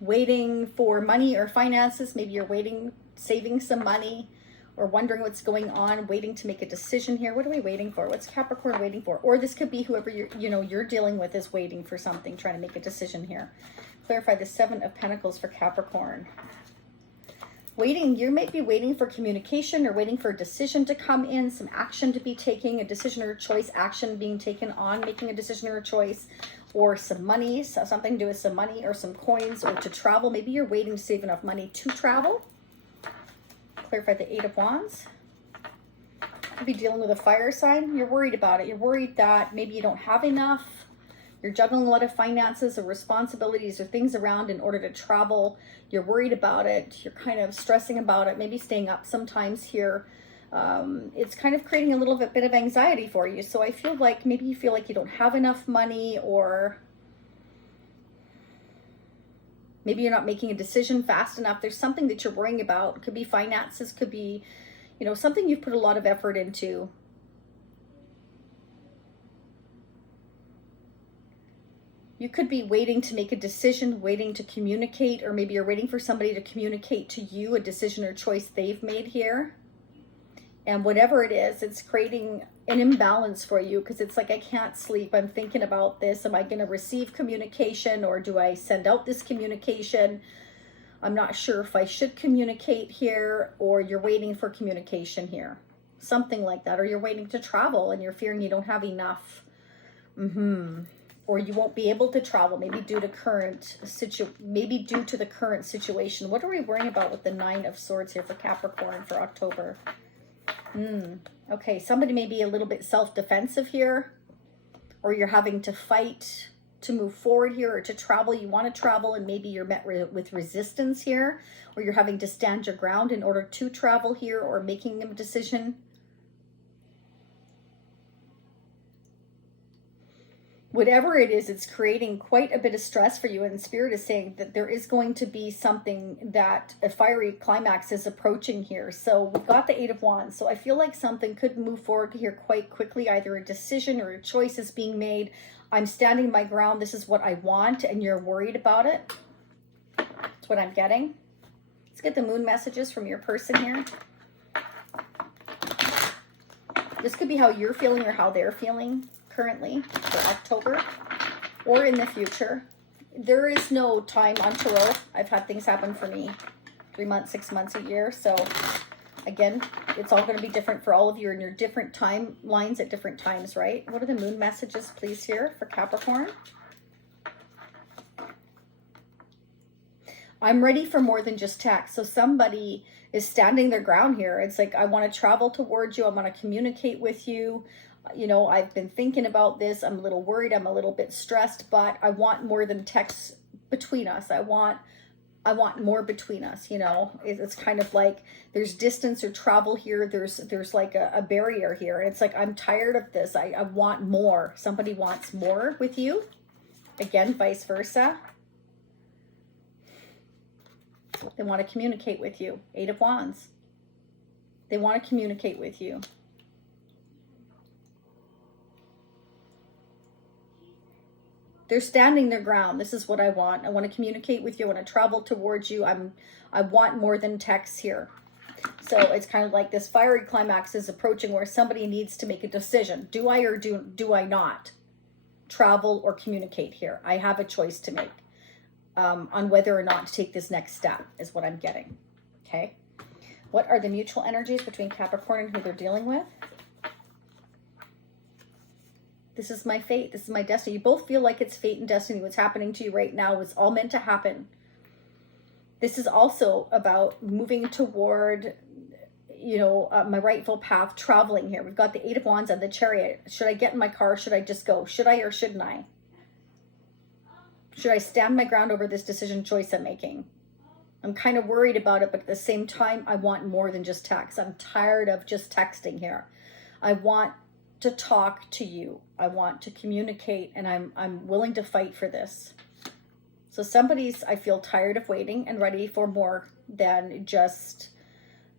Waiting for money or finances. Maybe you're waiting, saving some money, or wondering what's going on, waiting to make a decision here. What are we waiting for? What's Capricorn waiting for? Or this could be whoever you're dealing with is waiting for something, trying to make a decision here. Clarify the Seven of Pentacles for Capricorn. Waiting, you might be waiting for communication or waiting for a decision to come in, some action to be taken, a decision or a choice, action being taken on making a decision or a choice, or some money, so something to do with some money or some coins, or to travel. Maybe you're waiting to save enough money to travel. Clarify the Eight of Wands. Could be dealing with a fire sign. You're worried about it. You're worried that maybe you don't have enough. You're juggling a lot of finances or responsibilities or things around in order to travel. You're worried about it. You're kind of stressing about it, maybe staying up sometimes here. It's kind of creating a little bit of anxiety for you. So I feel like maybe you feel like you don't have enough money, or maybe you're not making a decision fast enough. There's something that you're worrying about. It could be finances, could be, you know, something you've put a lot of effort into. You could be waiting to make a decision, waiting to communicate, or maybe you're waiting for somebody to communicate to you a decision or choice they've made here. And whatever it is, it's creating an imbalance for you, because it's like, I can't sleep. I'm thinking about this. Am I going to receive communication, or do I send out this communication? I'm not sure if I should communicate here, or you're waiting for communication here. Something like that. Or you're waiting to travel and you're fearing you don't have enough. Or you won't be able to travel, maybe due to the current situation. What are we worrying about with the 9 of Swords here for Capricorn for October? Okay, somebody may be a little bit self-defensive here, or you're having to fight to move forward here, or to travel. You want to travel and maybe you're met with resistance here, or you're having to stand your ground in order to travel here, or making a decision. Whatever it is, it's creating quite a bit of stress for you, and Spirit is saying that there is going to be something, that a fiery climax is approaching here. So we've got the 8 of Wands. So I feel like something could move forward here quite quickly. Either a decision or a choice is being made. I'm standing my ground. This is what I want, and you're worried about it. That's what I'm getting. Let's get the moon messages from your person here. This could be how you're feeling or how they're feeling currently for October or in the future. There is no time on tarot. I've had things happen for me 3 months, 6 months, a year. So again, it's all going to be different for all of you in your different timelines at different times, right? What are the moon messages, please, here for Capricorn? I'm ready for more than just text. So somebody is standing their ground here. It's like, I want to travel towards you. I want to communicate with you. You know, I've been thinking about this. I'm a little worried. I'm a little bit stressed, but I want more than text between us. I want more between us. You know, it's kind of like there's distance or travel here. There's like a barrier here. And it's like, I'm tired of this. I want more. Somebody wants more with you. Again, vice versa. They want to communicate with you. 8 of Wands. They want to communicate with you. They're standing their ground. This is what I want. I want to communicate with you. I want to travel towards you. I want more than text here. So it's kind of like this fiery climax is approaching where somebody needs to make a decision. Do I or do I not travel or communicate here? I have a choice to make on whether or not to take this next step is what I'm getting. Okay. What are the mutual energies between Capricorn and who they're dealing with? This is my fate. This is my destiny. You both feel like it's fate and destiny. What's happening to you right now is all meant to happen. This is also about moving toward, you know, my rightful path, traveling here. We've got the 8 of Wands and the Chariot. Should I get in my car? Should I just go? Should I or shouldn't I? Should I stand my ground over this decision choice I'm making? I'm kind of worried about it, but at the same time, I want more than just text. I'm tired of just texting here. I want to talk to you. I want to communicate, and I'm willing to fight for this. So somebody's, I feel, tired of waiting and ready for more than just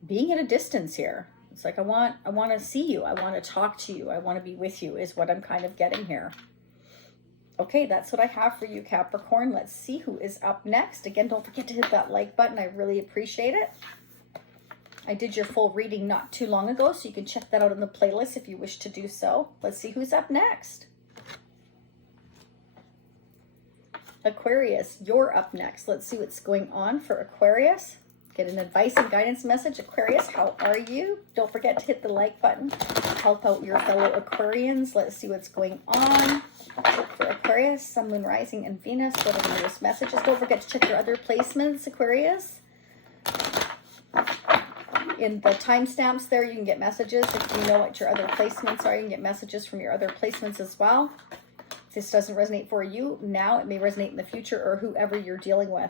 being at a distance here. It's like, I want to see you. I want to talk to you. I want to be with you is what I'm kind of getting here. Okay, that's what I have for you, Capricorn. Let's see who is up next. Again, don't forget to hit that like button. I really appreciate it. I did your full reading not too long ago, so you can check that out in the playlist if you wish to do so. Let's see who's up next. Aquarius, you're up next. Let's see what's going on for Aquarius. Get an advice and guidance message. Aquarius, how are you? Don't forget to hit the like button. Help out your fellow Aquarians. Let's see what's going on for Aquarius, Sun, Moon, Rising, and Venus. What are the newest messages? Don't forget to check your other placements, Aquarius. In the timestamps there, you can get messages. If you know what your other placements are, you can get messages from your other placements as well. If this doesn't resonate for you now, it may resonate in the future or whoever you're dealing with.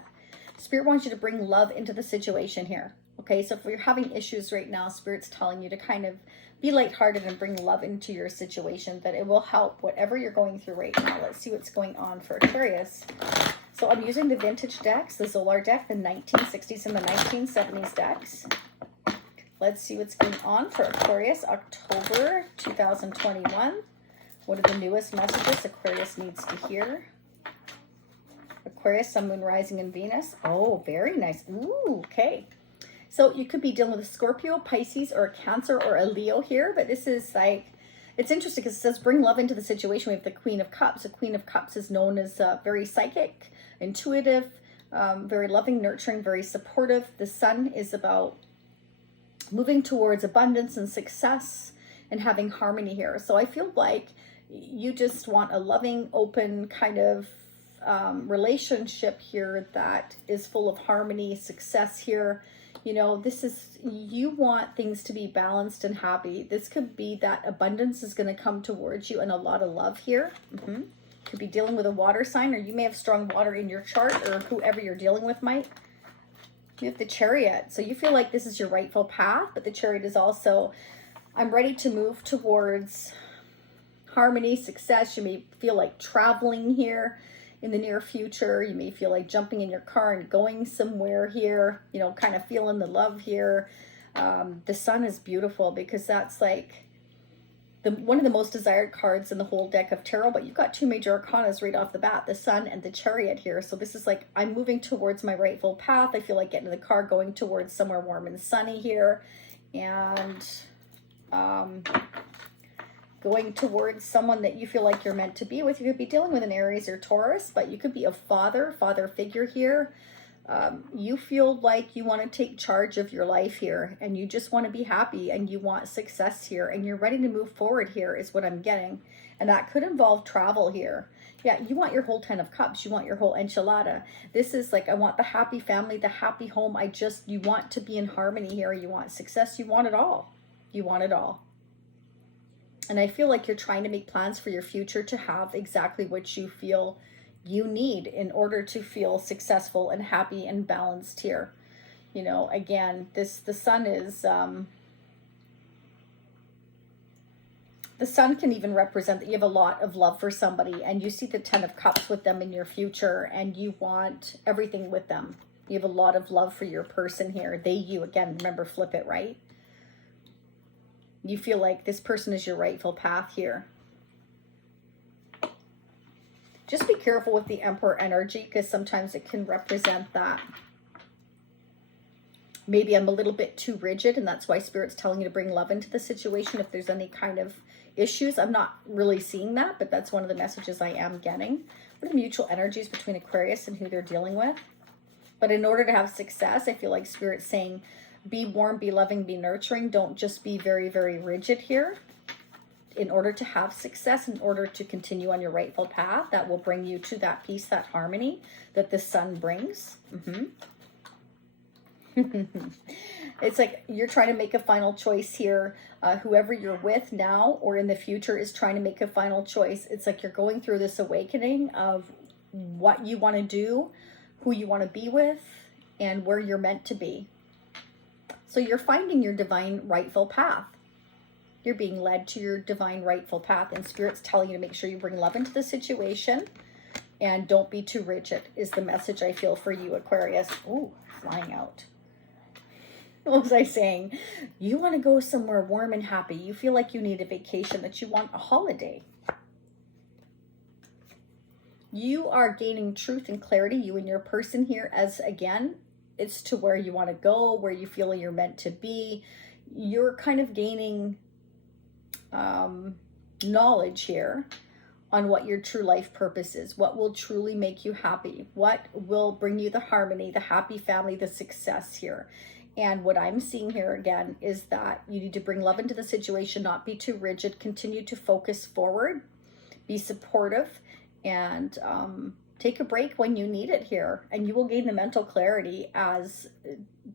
Spirit wants you to bring love into the situation here. Okay, so if you're having issues right now, Spirit's telling you to kind of be lighthearted and bring love into your situation, that it will help whatever you're going through right now. Let's see what's going on for Aquarius. So I'm using the vintage decks, the Zolar deck, the 1960s and the 1970s decks. Let's see what's going on for Aquarius, October 2021. What are the newest messages Aquarius needs to hear? Aquarius, Sun, Moon, Rising, and Venus. Oh, very nice. Ooh, okay. So you could be dealing with a Scorpio, Pisces, or a Cancer, or a Leo here. But this is like, it's interesting because it says bring love into the situation. We have the Queen of Cups. The Queen of Cups is known as very psychic, intuitive, very loving, nurturing, very supportive. The Sun is about moving towards abundance and success and having harmony here. So I feel like you just want a loving, open kind of relationship here that is full of harmony, success here. You know, this is, you want things to be balanced and happy. This could be that abundance is going to come towards you and a lot of love here. Could be dealing with a water sign, or you may have strong water in your chart, or whoever you're dealing with might. You have the Chariot. So you feel like this is your rightful path, but the Chariot is also, I'm ready to move towards harmony, success. You may feel like traveling here in the near future. You may feel like jumping in your car and going somewhere here, you know, kind of feeling the love here. The Sun is beautiful because that's like one of the most desired cards in the whole deck of tarot, but you've got two major arcanas right off the bat, the Sun and the Chariot here. So this is like, I'm moving towards my rightful path. I feel like getting in the car, going towards somewhere warm and sunny here, and going towards someone that you feel like you're meant to be with. You could be dealing with an Aries or Taurus, but you could be a father figure here. You feel like you want to take charge of your life here, and you just want to be happy, and you want success here, and you're ready to move forward here is what I'm getting. And that could involve travel here. Yeah, you want your whole 10 of Cups. You want your whole enchilada. This is like, I want the happy family, the happy home. You want to be in harmony here. You want success. You want it all. You want it all. And I feel like you're trying to make plans for your future to have exactly what you feel you need in order to feel successful and happy and balanced here. You know, again, the Sun is, the Sun can even represent that you have a lot of love for somebody, and you see the 10 of Cups with them in your future, and you want everything with them. You have a lot of love for your person here. They, you, again, remember, flip it, right? You feel like this person is your rightful path here. Just be careful with the Emperor energy, because sometimes it can represent that maybe I'm a little bit too rigid, and that's why Spirit's telling you to bring love into the situation if there's any kind of issues. I'm not really seeing that, but that's one of the messages I am getting. What are the mutual energies between Aquarius and who they're dealing with? But in order to have success, I feel like Spirit's saying be warm, be loving, be nurturing. Don't just be very, very rigid here. In order to have success, in order to continue on your rightful path, that will bring you to that peace, that harmony that the Sun brings. It's like you're trying to make a final choice here. Whoever you're with now or in the future is trying to make a final choice. It's like you're going through this awakening of what you want to do, who you want to be with, and where you're meant to be. So you're finding your divine rightful path. You're being led to your divine rightful path, and Spirit's telling you to make sure you bring love into the situation and don't be too rigid is the message I feel for you, Aquarius. Ooh, flying out. What was I saying? You want to go somewhere warm and happy. You feel like you need a vacation, that you want a holiday. You are gaining truth and clarity, you and your person here, as again, it's to where you want to go, where you feel you're meant to be. You're kind of gaining knowledge here on what your true life purpose is, what will truly make you happy, what will bring you the harmony, the happy family, the success here. And what I'm seeing here again is that you need to bring love into the situation, not be too rigid, continue to focus forward, be supportive, and take a break when you need it here, and you will gain the mental clarity as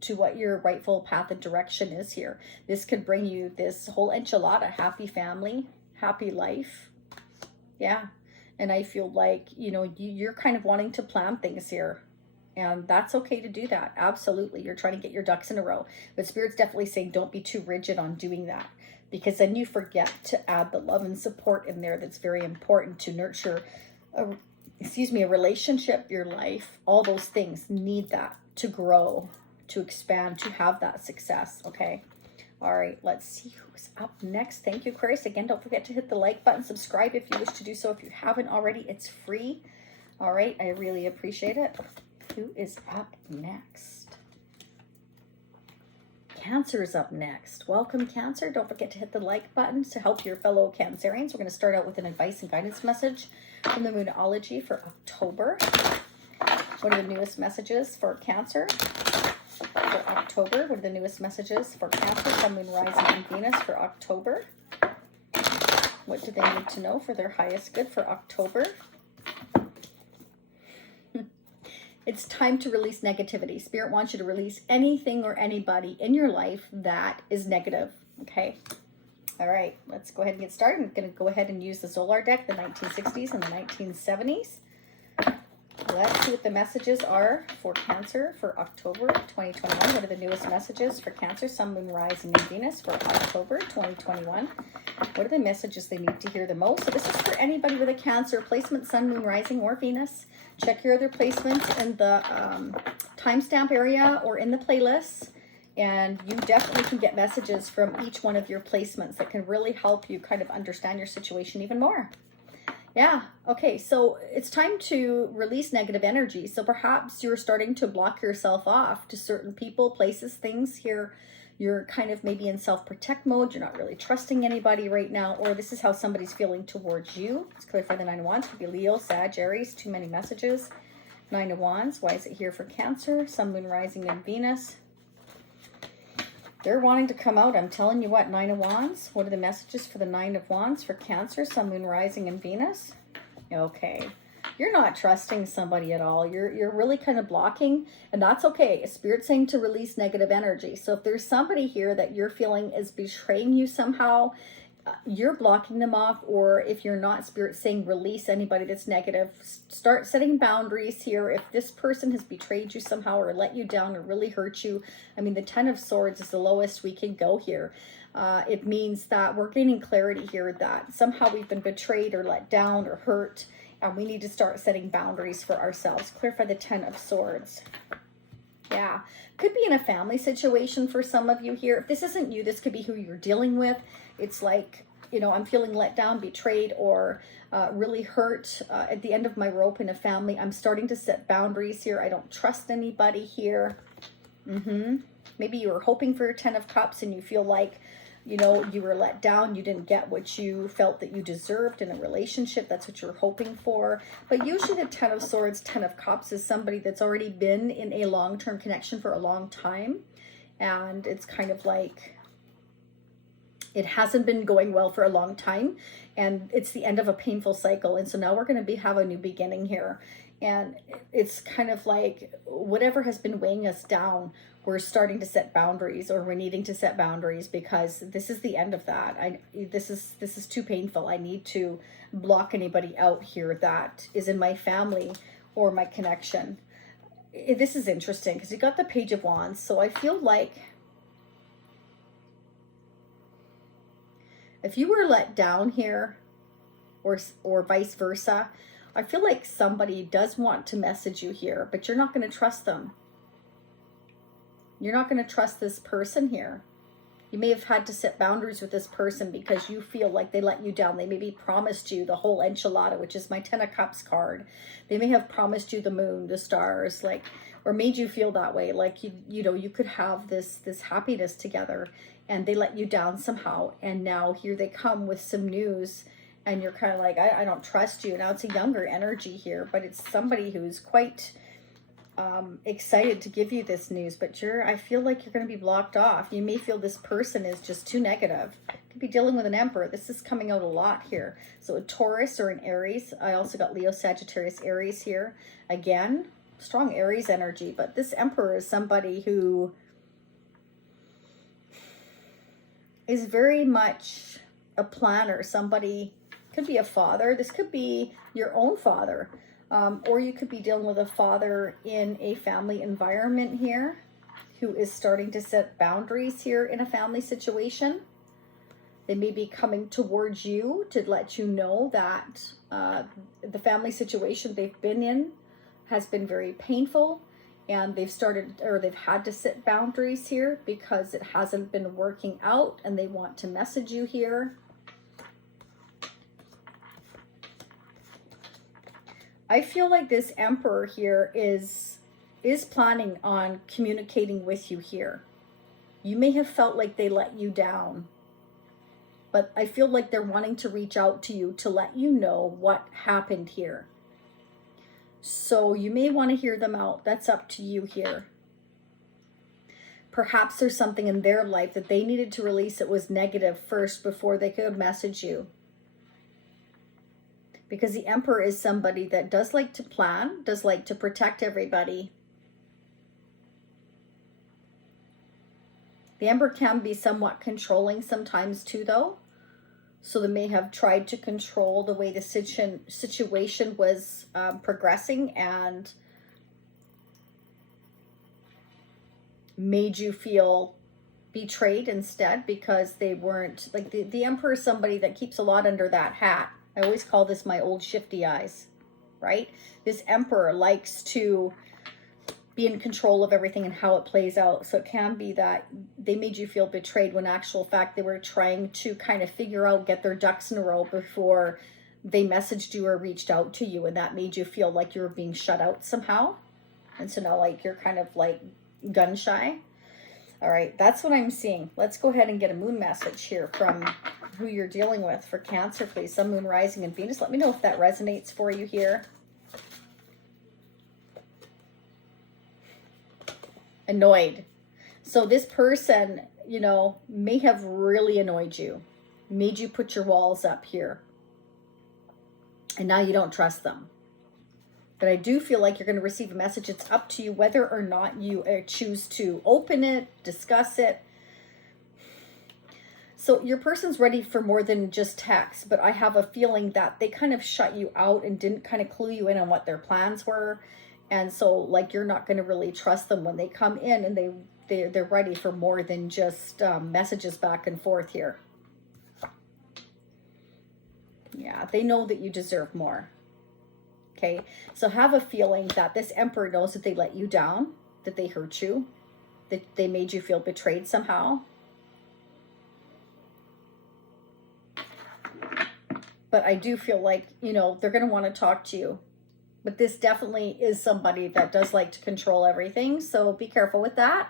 to what your rightful path and direction is here. This could bring you this whole enchilada, happy family, happy life. Yeah. And I feel like, you know, you're kind of wanting to plan things here, and that's okay to do that. Absolutely. You're trying to get your ducks in a row, but Spirit's definitely saying don't be too rigid on doing that, because then you forget to add the love and support in there. That's very important to nurture a relationship, your life. All those things need that to grow, to expand, to have that success. Okay. All right, let's see who's up next. Thank you, Aquarius. Again, don't forget to hit the like button, subscribe if you wish to do so. If you haven't already, it's free. All right, I really appreciate it. Who is up next? Cancer is up next. Welcome, Cancer. Don't forget to hit the like button to help your fellow Cancerians. We're going to start out with an advice and guidance message from the Moonology for October. What are the newest messages for Cancer for October? What are the newest messages for Cancer, Sun, Moon, Rising, and Venus for October? What do they need to know for their highest good for October? It's time to release negativity. Spirit wants you to release anything or anybody in your life that is negative, okay? All right, let's go ahead and get started. I'm going to go ahead and use the Solar deck, the 1960s and the 1970s. Let's see what the messages are for Cancer for October 2021. What are the newest messages for Cancer, Sun, Moon, Rising, and Venus for October 2021? What are the messages they need to hear the most? So this is for anybody with a Cancer placement, Sun, Moon, Rising, or Venus. Check your other placements in the timestamp area or in the playlists. And you definitely can get messages from each one of your placements that can really help you kind of understand your situation even more. Yeah, okay, so it's time to release negative energy. So perhaps you're starting to block yourself off to certain people, places, things here. You're kind of maybe in self-protect mode. You're not really trusting anybody right now, or this is how somebody's feeling towards you. Let's clarify the Nine of Wands. Could be Leo, Sag, Aries, too many messages. Nine of Wands, why is it here for Cancer? Sun, Moon, Rising, and Venus. They're wanting to come out. I'm telling you what, Nine of Wands. What are the messages for the Nine of Wands for Cancer, Sun, Moon, Rising, and Venus? Okay. You're not trusting somebody at all. You're really kind of blocking, and that's okay. Spirit's saying to release negative energy. So if there's somebody here that you're feeling is betraying you somehow, you're blocking them off, or if you're not, Spirit saying release anybody that's negative. Start setting boundaries here. If this person has betrayed you somehow or let you down or really hurt you, I mean, the Ten of Swords is the lowest we can go here. It means that we're gaining clarity here that somehow we've been betrayed or let down or hurt, and we need to start setting boundaries for ourselves. Clarify the Ten of Swords. Yeah, could be in a family situation for some of you here. If this isn't you, this could be who you're dealing with. It's like, you know, I'm feeling let down, betrayed, or really hurt at the end of my rope in a family. I'm starting to set boundaries here. I don't trust anybody here. Maybe you were hoping for a Ten of Cups and you feel like, you know, you were let down. You didn't get what you felt that you deserved in a relationship. That's what you're hoping for. But usually the Ten of Swords, Ten of Cups is somebody that's already been in a long-term connection for a long time. And it's kind of like it hasn't been going well for a long time. And it's the end of a painful cycle. And so now we're going to have a new beginning here. And it's kind of like whatever has been weighing us down, we're starting to set boundaries, or we're needing to set boundaries because this is the end of that. This is too painful. I need to block anybody out here that is in my family or my connection. This is interesting because you got the Page of Wands. So I feel like if you were let down here or vice versa, I feel like somebody does want to message you here, but you're not going to trust them. You're not going to trust this person here. You may have had to set boundaries with this person because you feel like they let you down. They maybe promised you the whole enchilada, which is my Ten of Cups card. They may have promised you the moon, the stars, like, or made you feel that way. Like, you know, you could have this happiness together, and they let you down somehow. And now here they come with some news, and you're kind of like, I don't trust you. Now it's a younger energy here, but it's somebody who's quite excited to give you this news, but I feel like you're going to be blocked off. You may feel this person is just too negative. Could be dealing with an Emperor. This is coming out a lot here. So a Taurus or an Aries. I also got Leo, Sagittarius, Aries here. Again, strong Aries energy, but this Emperor is somebody who is very much a planner. Somebody could be a father. This could be your own father. Or you could be dealing with a father in a family environment here who is starting to set boundaries here in a family situation. They may be coming towards you to let you know that the family situation they've been in has been very painful, and they've had to set boundaries here because it hasn't been working out, and they want to message you here. I feel like this Emperor here is planning on communicating with you here. You may have felt like they let you down, but I feel like they're wanting to reach out to you to let you know what happened here. So you may want to hear them out. That's up to you here. Perhaps there's something in their life that they needed to release that was negative first before they could message you. Because the Emperor is somebody that does like to plan, does like to protect everybody. The Emperor can be somewhat controlling sometimes too, though. So they may have tried to control the way the situation was progressing and made you feel betrayed instead because they weren't, like the Emperor is somebody that keeps a lot under that hat. I always call this my old shifty eyes, right? This Emperor likes to be in control of everything and how it plays out. So it can be that they made you feel betrayed when actual fact they were trying to kind of figure out, get their ducks in a row before they messaged you or reached out to you. And that made you feel like you were being shut out somehow. And so now like you're kind of like gun shy. All right, that's what I'm seeing. Let's go ahead and get a moon message here from who you're dealing with for Cancer, please. Sun, Moon, Rising, and Venus. Let me know if that resonates for you here. Annoyed. So this person, you know, may have really annoyed you, made you put your walls up here, and now you don't trust them. But I do feel like you're going to receive a message. It's up to you whether or not you choose to open it, discuss it. So your person's ready for more than just text, but I have a feeling that they kind of shut you out and didn't kind of clue you in on what their plans were. And so like you're not going to really trust them when they come in and they're ready for more than just messages back and forth here. Yeah, they know that you deserve more. Okay, so have a feeling that this Emperor knows that they let you down, that they hurt you, that they made you feel betrayed somehow. But I do feel like, you know, they're going to want to talk to you. But this definitely is somebody that does like to control everything. So be careful with that,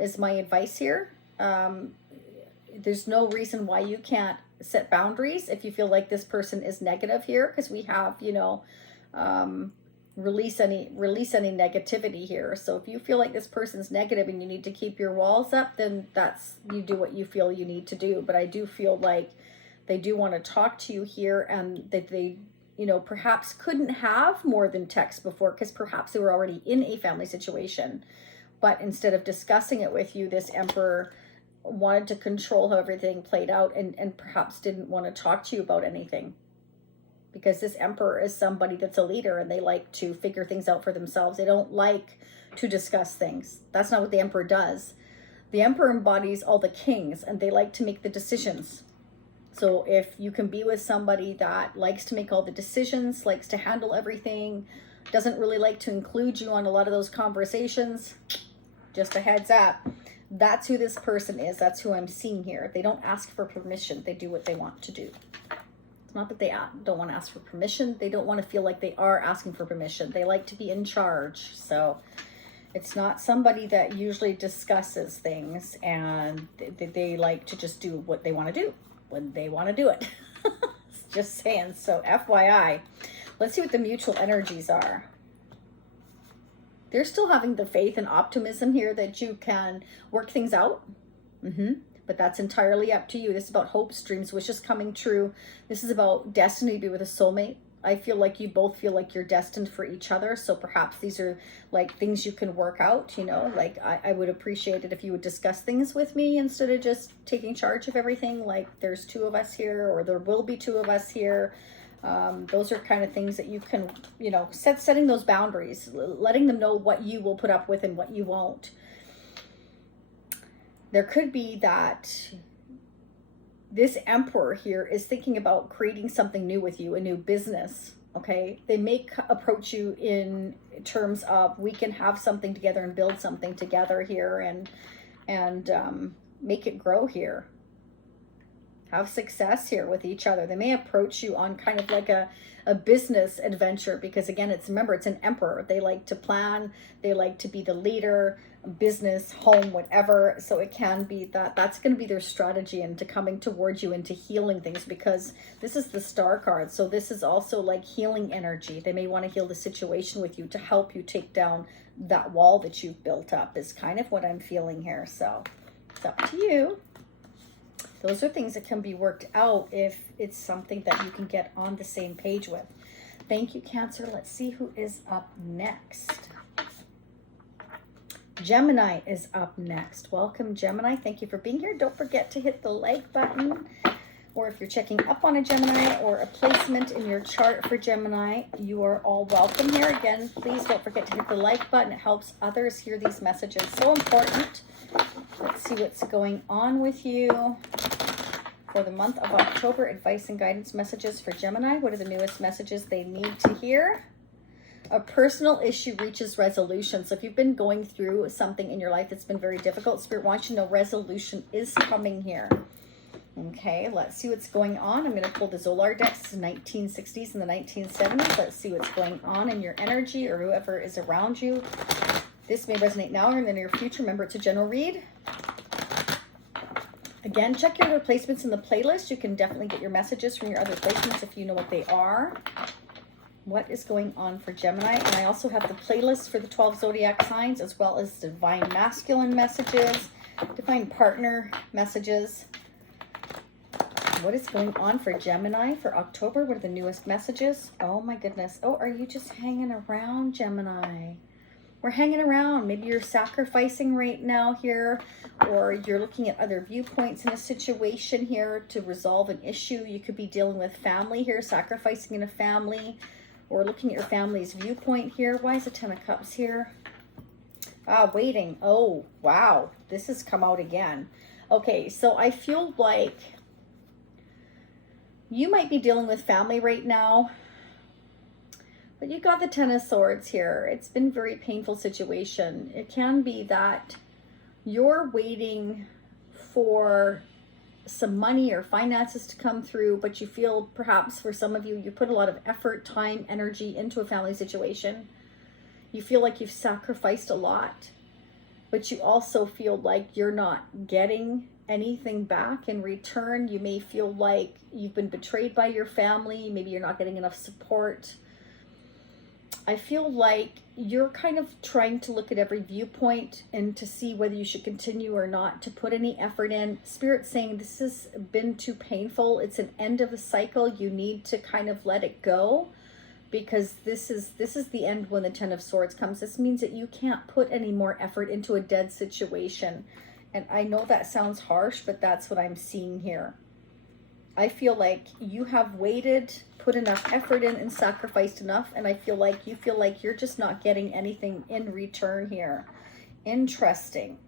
is my advice here. There's no reason why you can't set boundaries if you feel like this person is negative here. Because we have, you know, release any negativity here. So if you feel like this person's negative and you need to keep your walls up, then you do what you feel you need to do. But I do feel like they do want to talk to you here, and that they, you know, perhaps couldn't have more than text before because perhaps they were already in a family situation. But instead of discussing it with you, this Emperor wanted to control how everything played out and perhaps didn't want to talk to you about anything. Because this Emperor is somebody that's a leader and they like to figure things out for themselves. They don't like to discuss things. That's not what the Emperor does. The Emperor embodies all the kings and they like to make the decisions. So if you can be with somebody that likes to make all the decisions, likes to handle everything, doesn't really like to include you on a lot of those conversations, just a heads up, that's who this person is. That's who I'm seeing here. They don't ask for permission. They do what they want to do. It's not that they don't want to ask for permission. They don't want to feel like they are asking for permission. They like to be in charge. So it's not somebody that usually discusses things, and they like to just do what they want to do when they want to do it. Just saying. So FYI, let's see what the mutual energies are. They're still having the faith and optimism here that you can work things out. But that's entirely up to you. This is about hopes, dreams, wishes coming true. This is about destiny to be with a soulmate. I feel like you both feel like you're destined for each other. So perhaps these are like things you can work out, you know, like I would appreciate it if you would discuss things with me instead of just taking charge of everything. Like there's two of us here, or there will be two of us here. Those are kind of things that you can, you know, setting those boundaries, letting them know what you will put up with and what you won't. There could be that this Emperor here is thinking about creating something new with you, a new business, okay? They may approach you in terms of we can have something together and build something together here and make it grow here. have success here with each other. They may approach you on kind of like a business adventure, because again, remember, it's an emperor. They like to plan, they like to be the leader, business, home, whatever. So it can be that's going to be their strategy into coming towards you, into healing things, because this is the Star card. So this is also like healing energy. They may want to heal the situation with you to help you take down that wall that you've built up, is kind of what I'm feeling here. So it's up to you. Those are things that can be worked out if it's something that you can get on the same page with. Thank you, Cancer. Let's see who is up next. Gemini is up next. Welcome, Gemini. Thank you for being here. Don't forget to hit the like button. Or if you're checking up on a Gemini or a placement in your chart for Gemini, you are all welcome here. Again, please don't forget to hit the like button. It helps others hear these messages. So important. Let's see what's going on with you for the month of October. Advice and guidance messages for Gemini. What are the newest messages they need to hear? A personal issue reaches resolution. So if you've been going through something in your life that's been very difficult, Spirit wants you to know resolution is coming here. Okay, let's see what's going on. I'm going to pull the Zolar decks, 1960s and the 1970s. Let's see what's going on in your energy or whoever is around you. This may resonate now or in the near future. Remember, it's a general read. Again, check your other placements in the playlist. You can definitely get your messages from your other placements if you know what they are. What is going on for Gemini? And I also have the playlist for the 12 zodiac signs, as well as divine masculine messages, divine partner messages. What is going on for Gemini for October? What are the newest messages? Oh my goodness. Oh, are you just hanging around, Gemini? We're hanging around. Maybe you're sacrificing right now here, or you're looking at other viewpoints in a situation here to resolve an issue. You could be dealing with family here, sacrificing in a family, or looking at your family's viewpoint here. Why is the 10 of Cups here? Waiting. Oh, wow. This has come out again. Okay, so I feel like you might be dealing with family right now, but you got the 10 of Swords here. It's been a very painful situation. It can be that you're waiting for some money or finances to come through, but you feel perhaps for some of you, you put a lot of effort, time, energy into a family situation. You feel like you've sacrificed a lot, but you also feel like you're not getting anything back in return. You may feel like you've been betrayed by your family. Maybe you're not getting enough support. I feel like you're kind of trying to look at every viewpoint and to see whether you should continue or not, to put any effort in. Spirit's saying this has been too painful. It's an end of a cycle. You need to kind of let it go, because this is the end when the 10 of Swords comes. This means that you can't put any more effort into a dead situation. And I know that sounds harsh, but that's what I'm seeing here. I feel like you have waited, put enough effort in, and sacrificed enough, and I feel like you feel like you're just not getting anything in return here. Interesting.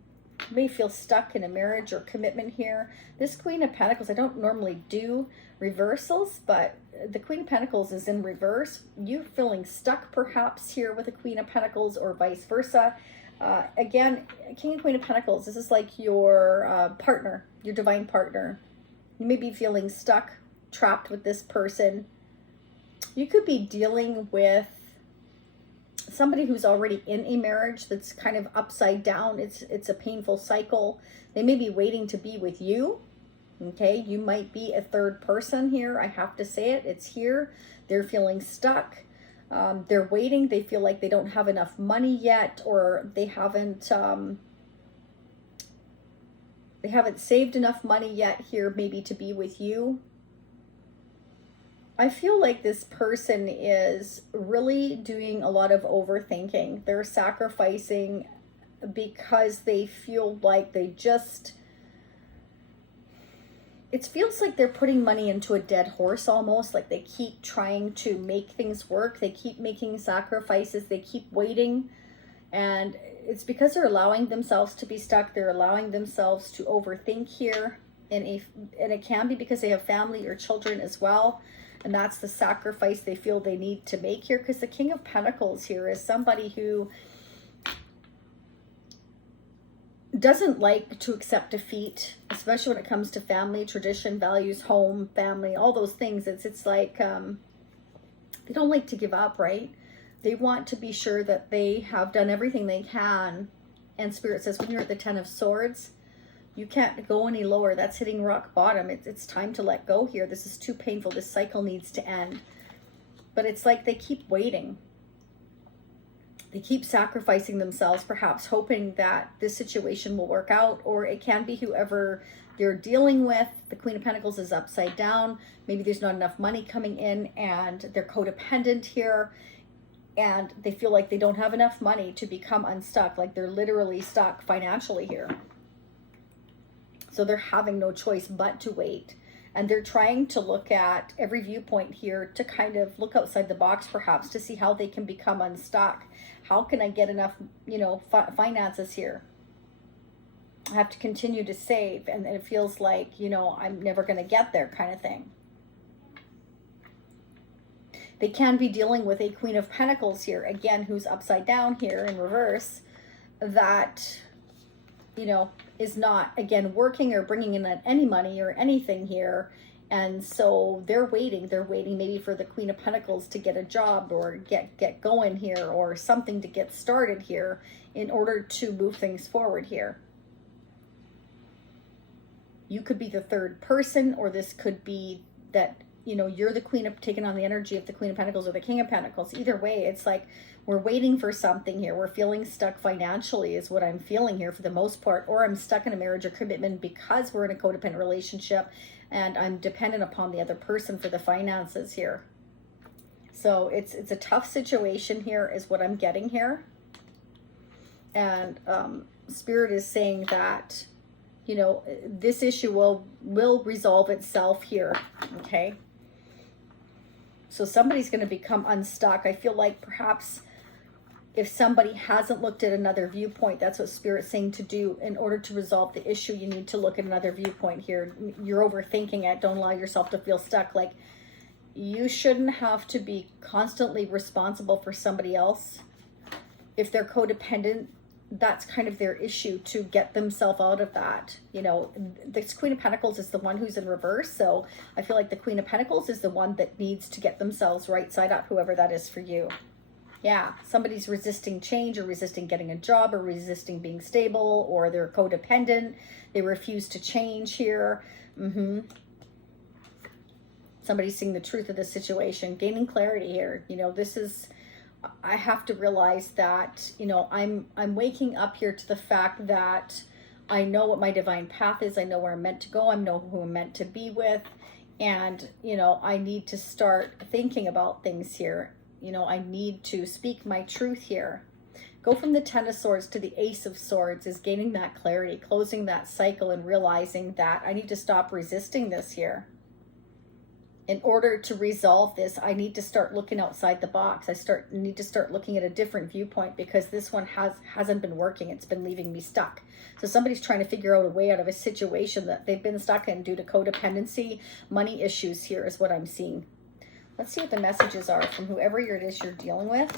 You may feel stuck in a marriage or commitment here. This Queen of Pentacles, I don't normally do reversals, but the Queen of Pentacles is in reverse. You feeling stuck perhaps here with the Queen of Pentacles, or vice versa. Again, King and Queen of Pentacles, this is like your partner, your divine partner. You may be feeling stuck, trapped with this person. You could be dealing with somebody who's already in a marriage that's kind of upside down. It's a painful cycle. They may be waiting to be with you. Okay, you might be a third person here. I have to say it. It's here. They're feeling stuck. They're waiting. They feel like they don't have enough money yet, or they haven't saved enough money yet here, maybe to be with you. I feel like this person is really doing a lot of overthinking. They're sacrificing because they feel like it feels like they're putting money into a dead horse almost. Like they keep trying to make things work. They keep making sacrifices. They keep waiting. And it's because they're allowing themselves to be stuck. They're allowing themselves to overthink here. And it can be because they have family or children as well. And that's the sacrifice they feel they need to make here. Because the King of Pentacles here is somebody who doesn't like to accept defeat, especially when it comes to family, tradition, values, home, family, all those things. It's like they don't like to give up, right? They want to be sure that they have done everything they can. And Spirit says when you're at the 10 of Swords, you can't go any lower. That's hitting rock bottom. It's time to let go here. This is too painful. This cycle needs to end. But it's like they keep waiting. They keep sacrificing themselves, perhaps hoping that this situation will work out, or it can be whoever they're dealing with. The Queen of Pentacles is upside down. Maybe there's not enough money coming in and they're codependent here, and they feel like they don't have enough money to become unstuck, like they're literally stuck financially here. So they're having no choice but to wait. And they're trying to look at every viewpoint here to kind of look outside the box, perhaps, to see how they can become unstuck. How can I get enough, finances here? I have to continue to save. And it feels like, I'm never going to get there kind of thing. They can be dealing with a Queen of Pentacles here, again, who's upside down here in reverse, that, is not, again, working or bringing in any money or anything here. And so they're waiting maybe for the Queen of Pentacles to get a job or get going here, or something to get started here in order to move things forward here. You could be the third person, or this could be that, you're the queen of taking on the energy of the Queen of Pentacles or the King of Pentacles. Either way, it's like we're waiting for something here. We're feeling stuck financially is what I'm feeling here for the most part, or I'm stuck in a marriage or commitment because we're in a codependent relationship and I'm dependent upon the other person for the finances here. So it's a tough situation here is what I'm getting here. And Spirit is saying that, this issue will resolve itself here, okay? So somebody's going to become unstuck. I feel like perhaps if somebody hasn't looked at another viewpoint, that's what Spirit's saying to do. In order to resolve the issue, you need to look at another viewpoint here. You're overthinking it. Don't allow yourself to feel stuck. Like, you shouldn't have to be constantly responsible for somebody else. If they're codependent, that's kind of their issue, to get themselves out of that. This Queen of Pentacles is the one who's in reverse. So I feel like the Queen of Pentacles is the one that needs to get themselves right side up, whoever that is for you. Yeah, somebody's resisting change, or resisting getting a job, or resisting being stable, or they're codependent. They refuse to change here. Somebody's seeing the truth of the situation, gaining clarity here. This is, I have to realize that, I'm waking up here to the fact that I know what my divine path is. I know where I'm meant to go. I know who I'm meant to be with. And, I need to start thinking about things here. I need to speak my truth here. Go from the 10 of Swords to the Ace of Swords is gaining that clarity, closing that cycle, and realizing that I need to stop resisting this here. In order to resolve this, I need to start looking outside the box. Need to start looking at a different viewpoint, because this one hasn't been working. It's been leaving me stuck. So somebody's trying to figure out a way out of a situation that they've been stuck in due to codependency, money issues here is what I'm seeing. Let's see what the messages are from whoever it is you're dealing with.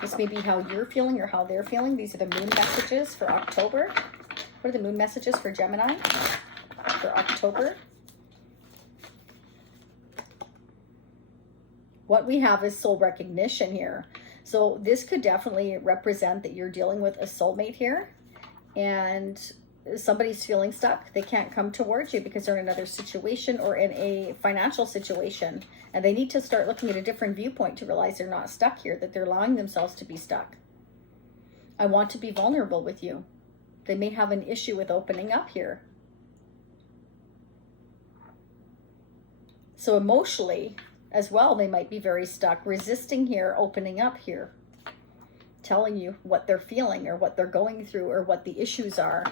This may be how you're feeling or how they're feeling. These are the moon messages for October. What are the moon messages for Gemini for October? What we have is soul recognition here. So this could definitely represent that you're dealing with a soulmate here, and somebody's feeling stuck. They can't come towards you because they're in another situation or in a financial situation, and they need to start looking at a different viewpoint to realize they're not stuck here, that they're allowing themselves to be stuck. I want to be vulnerable with you. They may have an issue with opening up here. So emotionally as well, they might be very stuck, resisting here, opening up here, telling you what they're feeling or what they're going through or what the issues are.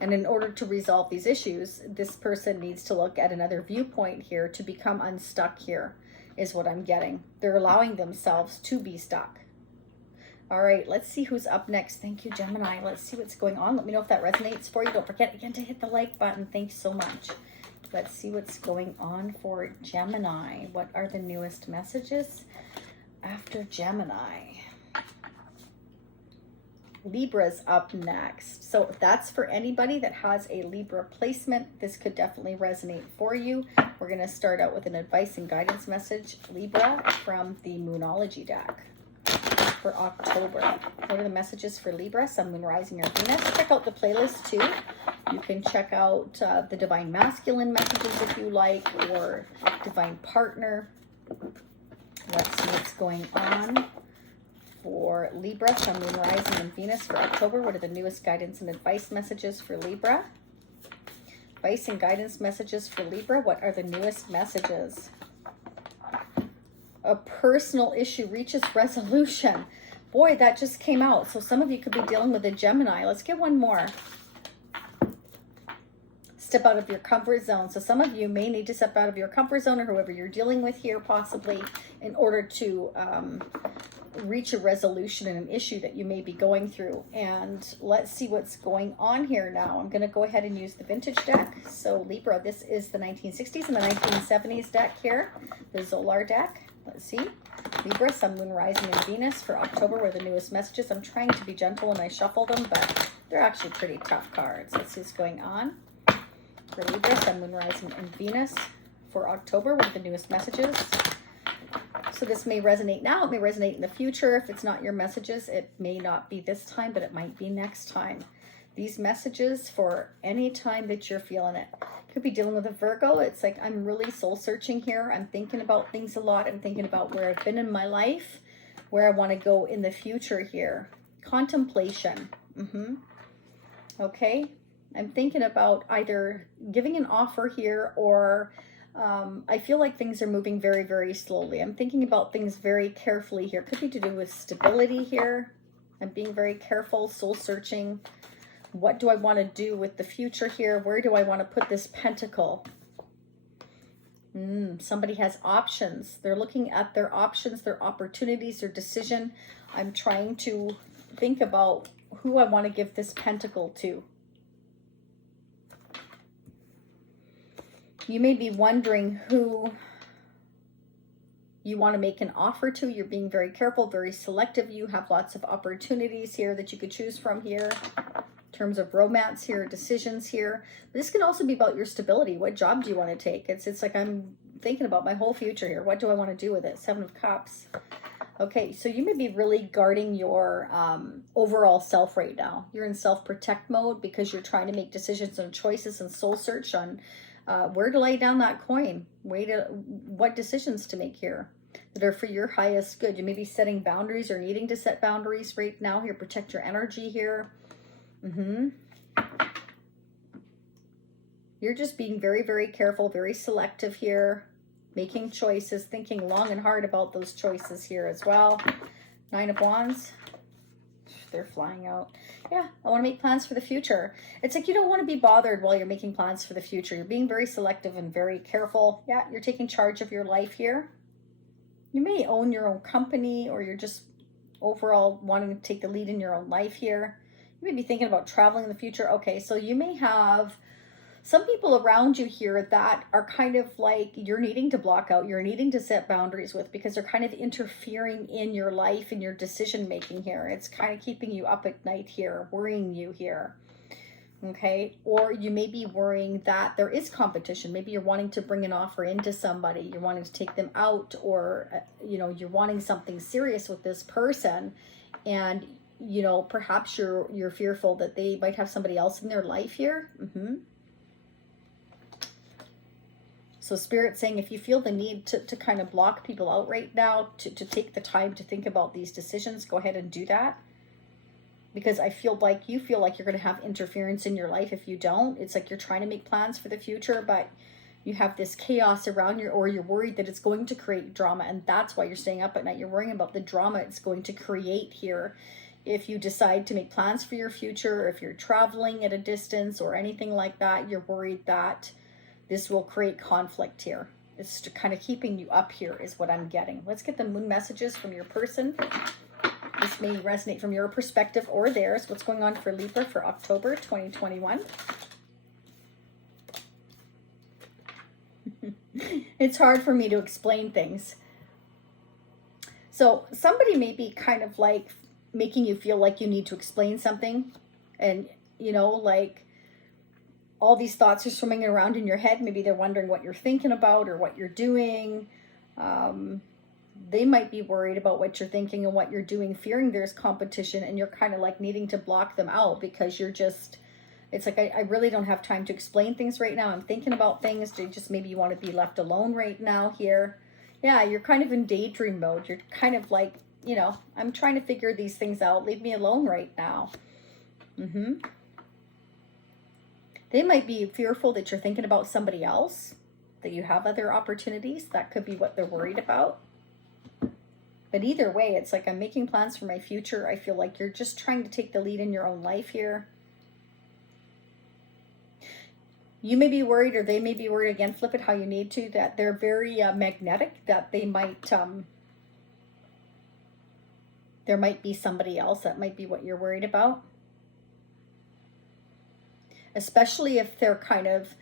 And in order to resolve these issues, this person needs to look at another viewpoint here to become unstuck here, is what I'm getting. They're allowing themselves to be stuck. All right, let's see who's up next. Thank you, Gemini. Let's see what's going on. Let me know if that resonates for you. Don't forget again to hit the like button. Thanks so much. Let's see what's going on for Gemini. What are the newest messages after Gemini? Libra's up next. So that's for anybody that has a Libra placement. This could definitely resonate for you. We're going to start out with an advice and guidance message, Libra, from the Moonology deck for October. What are the messages for Libra, Sun, Moon, Rising, or Venus? Check out the playlist too. You can check out the Divine Masculine messages if you like, or Divine Partner. Let's see what's going on for Libra, Sun, Moon, Rising, and Venus for October. What are the newest guidance and advice messages for Libra? Advice and guidance messages for Libra. What are the newest messages? A personal issue reaches resolution. Boy, that just came out. So some of you could be dealing with a Gemini. Let's get one more. Step out of your comfort zone. So some of you may need to step out of your comfort zone, or whoever you're dealing with here possibly, in order to reach a resolution in an issue that you may be going through. And let's see what's going on here now. I'm going to go ahead and use the vintage deck. So Libra, this is the 1960s and the 1970s deck here, the Zolar deck. Let's see. Libra, Sun, Moon, Rising, and Venus for October were the newest messages. I'm trying to be gentle when I shuffle them, but they're actually pretty tough cards. Let's see what's going on for Libra, Sun, Moon, Rising, and Venus for October. What are the newest messages? So this may resonate now, it may resonate in the future. If it's not your messages, it may not be this time, but it might be next time. These messages for any time that you're feeling it. Could be dealing with a Virgo. It's like, I'm really soul searching here. I'm thinking about things a lot. I'm thinking about where I've been in my life, where I want to go in the future here. Contemplation. Okay. I'm thinking about either giving an offer here, or I feel like things are moving very, very slowly. I'm thinking about things very carefully here. Could be to do with stability here. I'm being very careful, soul searching. What do I want to do with the future here? Where do I want to put this pentacle? Somebody has options. They're looking at their options, their opportunities, their decision. I'm trying to think about who I want to give this pentacle to. You may be wondering who you want to make an offer to. You're being very careful, very selective. You have lots of opportunities here that you could choose from here. In terms of romance here, decisions here. But this can also be about your stability. What job do you want to take? It's like, I'm thinking about my whole future here. What do I want to do with it? Seven of Cups. Okay, so you may be really guarding your overall self right now. You're in self-protect mode because you're trying to make decisions and choices and soul search on where to lay down that coin. What decisions to make here that are for your highest good. You may be setting boundaries or needing to set boundaries right now here. Protect your energy here. You're just being very, very careful, very selective here, making choices, thinking long and hard about those choices here as well. Nine of Wands. They're flying out. Yeah, I want to make plans for the future. It's like you don't want to be bothered while you're making plans for the future. You're being very selective and very careful. Yeah, you're taking charge of your life here. You may own your own company, or you're just overall wanting to take the lead in your own life here. You may be thinking about traveling in the future. Okay, so you may have some people around you here that are kind of like you're needing to block out, you're needing to set boundaries with, because they're kind of interfering in your life and your decision making here. It's kind of keeping you up at night here, worrying you here. Okay, or you may be worrying that there is competition. Maybe you're wanting to bring an offer into somebody, you're wanting to take them out, or you know, you're wanting something serious with this person, and you know, perhaps you're fearful that they might have somebody else in their life here. So Spirit's saying, if you feel the need to kind of block people out right now, to take the time to think about these decisions, go ahead and do that. Because I feel like you feel like you're going to have interference in your life if you don't. It's like you're trying to make plans for the future, but you have this chaos around you, or you're worried that it's going to create drama, and that's why you're staying up at night. You're worrying about the drama it's going to create here. If you decide to make plans for your future, or if you're traveling at a distance or anything like that, you're worried that this will create conflict here. It's kind of keeping you up here is what I'm getting. Let's get the moon messages from your person. This may resonate from your perspective or theirs. What's going on for Libra for October 2021? It's hard for me to explain things. So somebody may be kind of like making you feel like you need to explain something. And, you know, like all these thoughts are swimming around in your head. Maybe they're wondering what you're thinking about or what you're doing. They might be worried about what you're thinking and what you're doing, fearing there's competition, and you're kind of like needing to block them out because you're just, it's like, I really don't have time to explain things right now. I'm thinking about things. Just maybe you want to be left alone right now here. Yeah, you're kind of in daydream mode. You're kind of like, you know, I'm trying to figure these things out. Leave me alone right now. They might be fearful that you're thinking about somebody else, that you have other opportunities. That could be what they're worried about. But either way, it's like I'm making plans for my future. I feel like you're just trying to take the lead in your own life here. You may be worried, or they may be worried, again, flip it how you need to, that they're very magnetic, that they might, there might be somebody else. That might be what you're worried about. Especially if they're kind of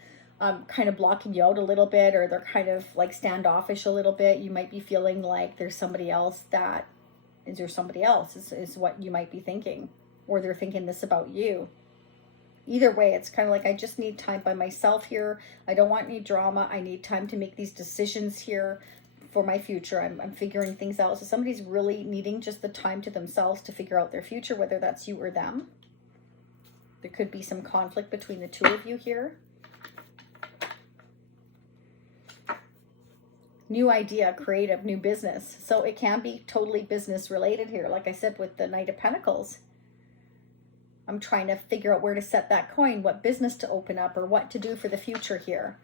blocking you out a little bit, or they're kind of like standoffish a little bit. You might be feeling like there's somebody else that, is there somebody else is what you might be thinking, or they're thinking this about you. Either way, it's kind of like, I just need time by myself here. I don't want any drama. I need time to make these decisions here for my future. I'm figuring things out. So somebody's really needing just the time to themselves to figure out their future, whether that's you or them. There could be some conflict between the two of you here. New idea, creative, new business. So it can be totally business related here. Like I said, with the Knight of Pentacles, I'm trying to figure out where to set that coin, what business to open up, or what to do for the future here.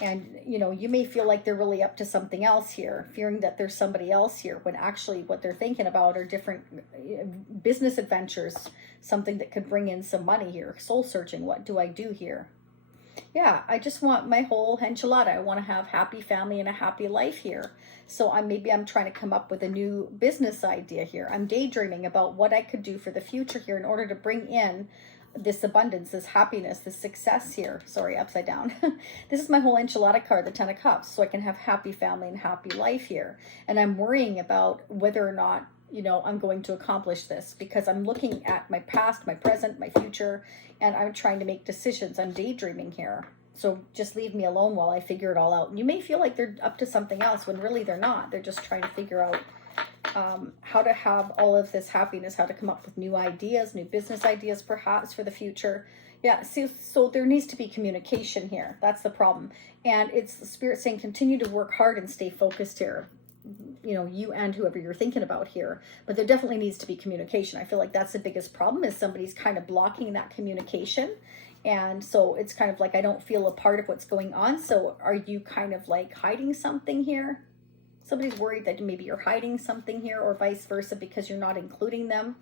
And, you know, you may feel like they're really up to something else here, fearing that there's somebody else here, when actually what they're thinking about are different business adventures, something that could bring in some money here. Soul searching, what do I do here? Yeah, I just want my whole enchilada. I want to have happy family and a happy life here. So maybe I'm trying to come up with a new business idea here. I'm daydreaming about what I could do for the future here in order to bring in this abundance, this happiness, this success here. Sorry, upside down. This is my whole enchilada card, the 10 of Cups, so I can have happy family and happy life here. And I'm worrying about whether or not, you know, I'm going to accomplish this, because I'm looking at my past, my present, my future, and I'm trying to make decisions. I'm daydreaming here. So just leave me alone while I figure it all out. And you may feel like they're up to something else when really they're not. They're just trying to figure out how to have all of this happiness, how to come up with new ideas, new business ideas perhaps for the future. Yeah, see, so there needs to be communication here. That's the problem. And it's the Spirit saying continue to work hard and stay focused here. You know, you and whoever you're thinking about here. But there definitely needs to be communication. I feel like that's the biggest problem, is somebody's kind of blocking that communication. And so it's kind of like, I don't feel a part of what's going on. So are you kind of like hiding something here? Somebody's worried that maybe you're hiding something here, or vice versa, because you're not including them.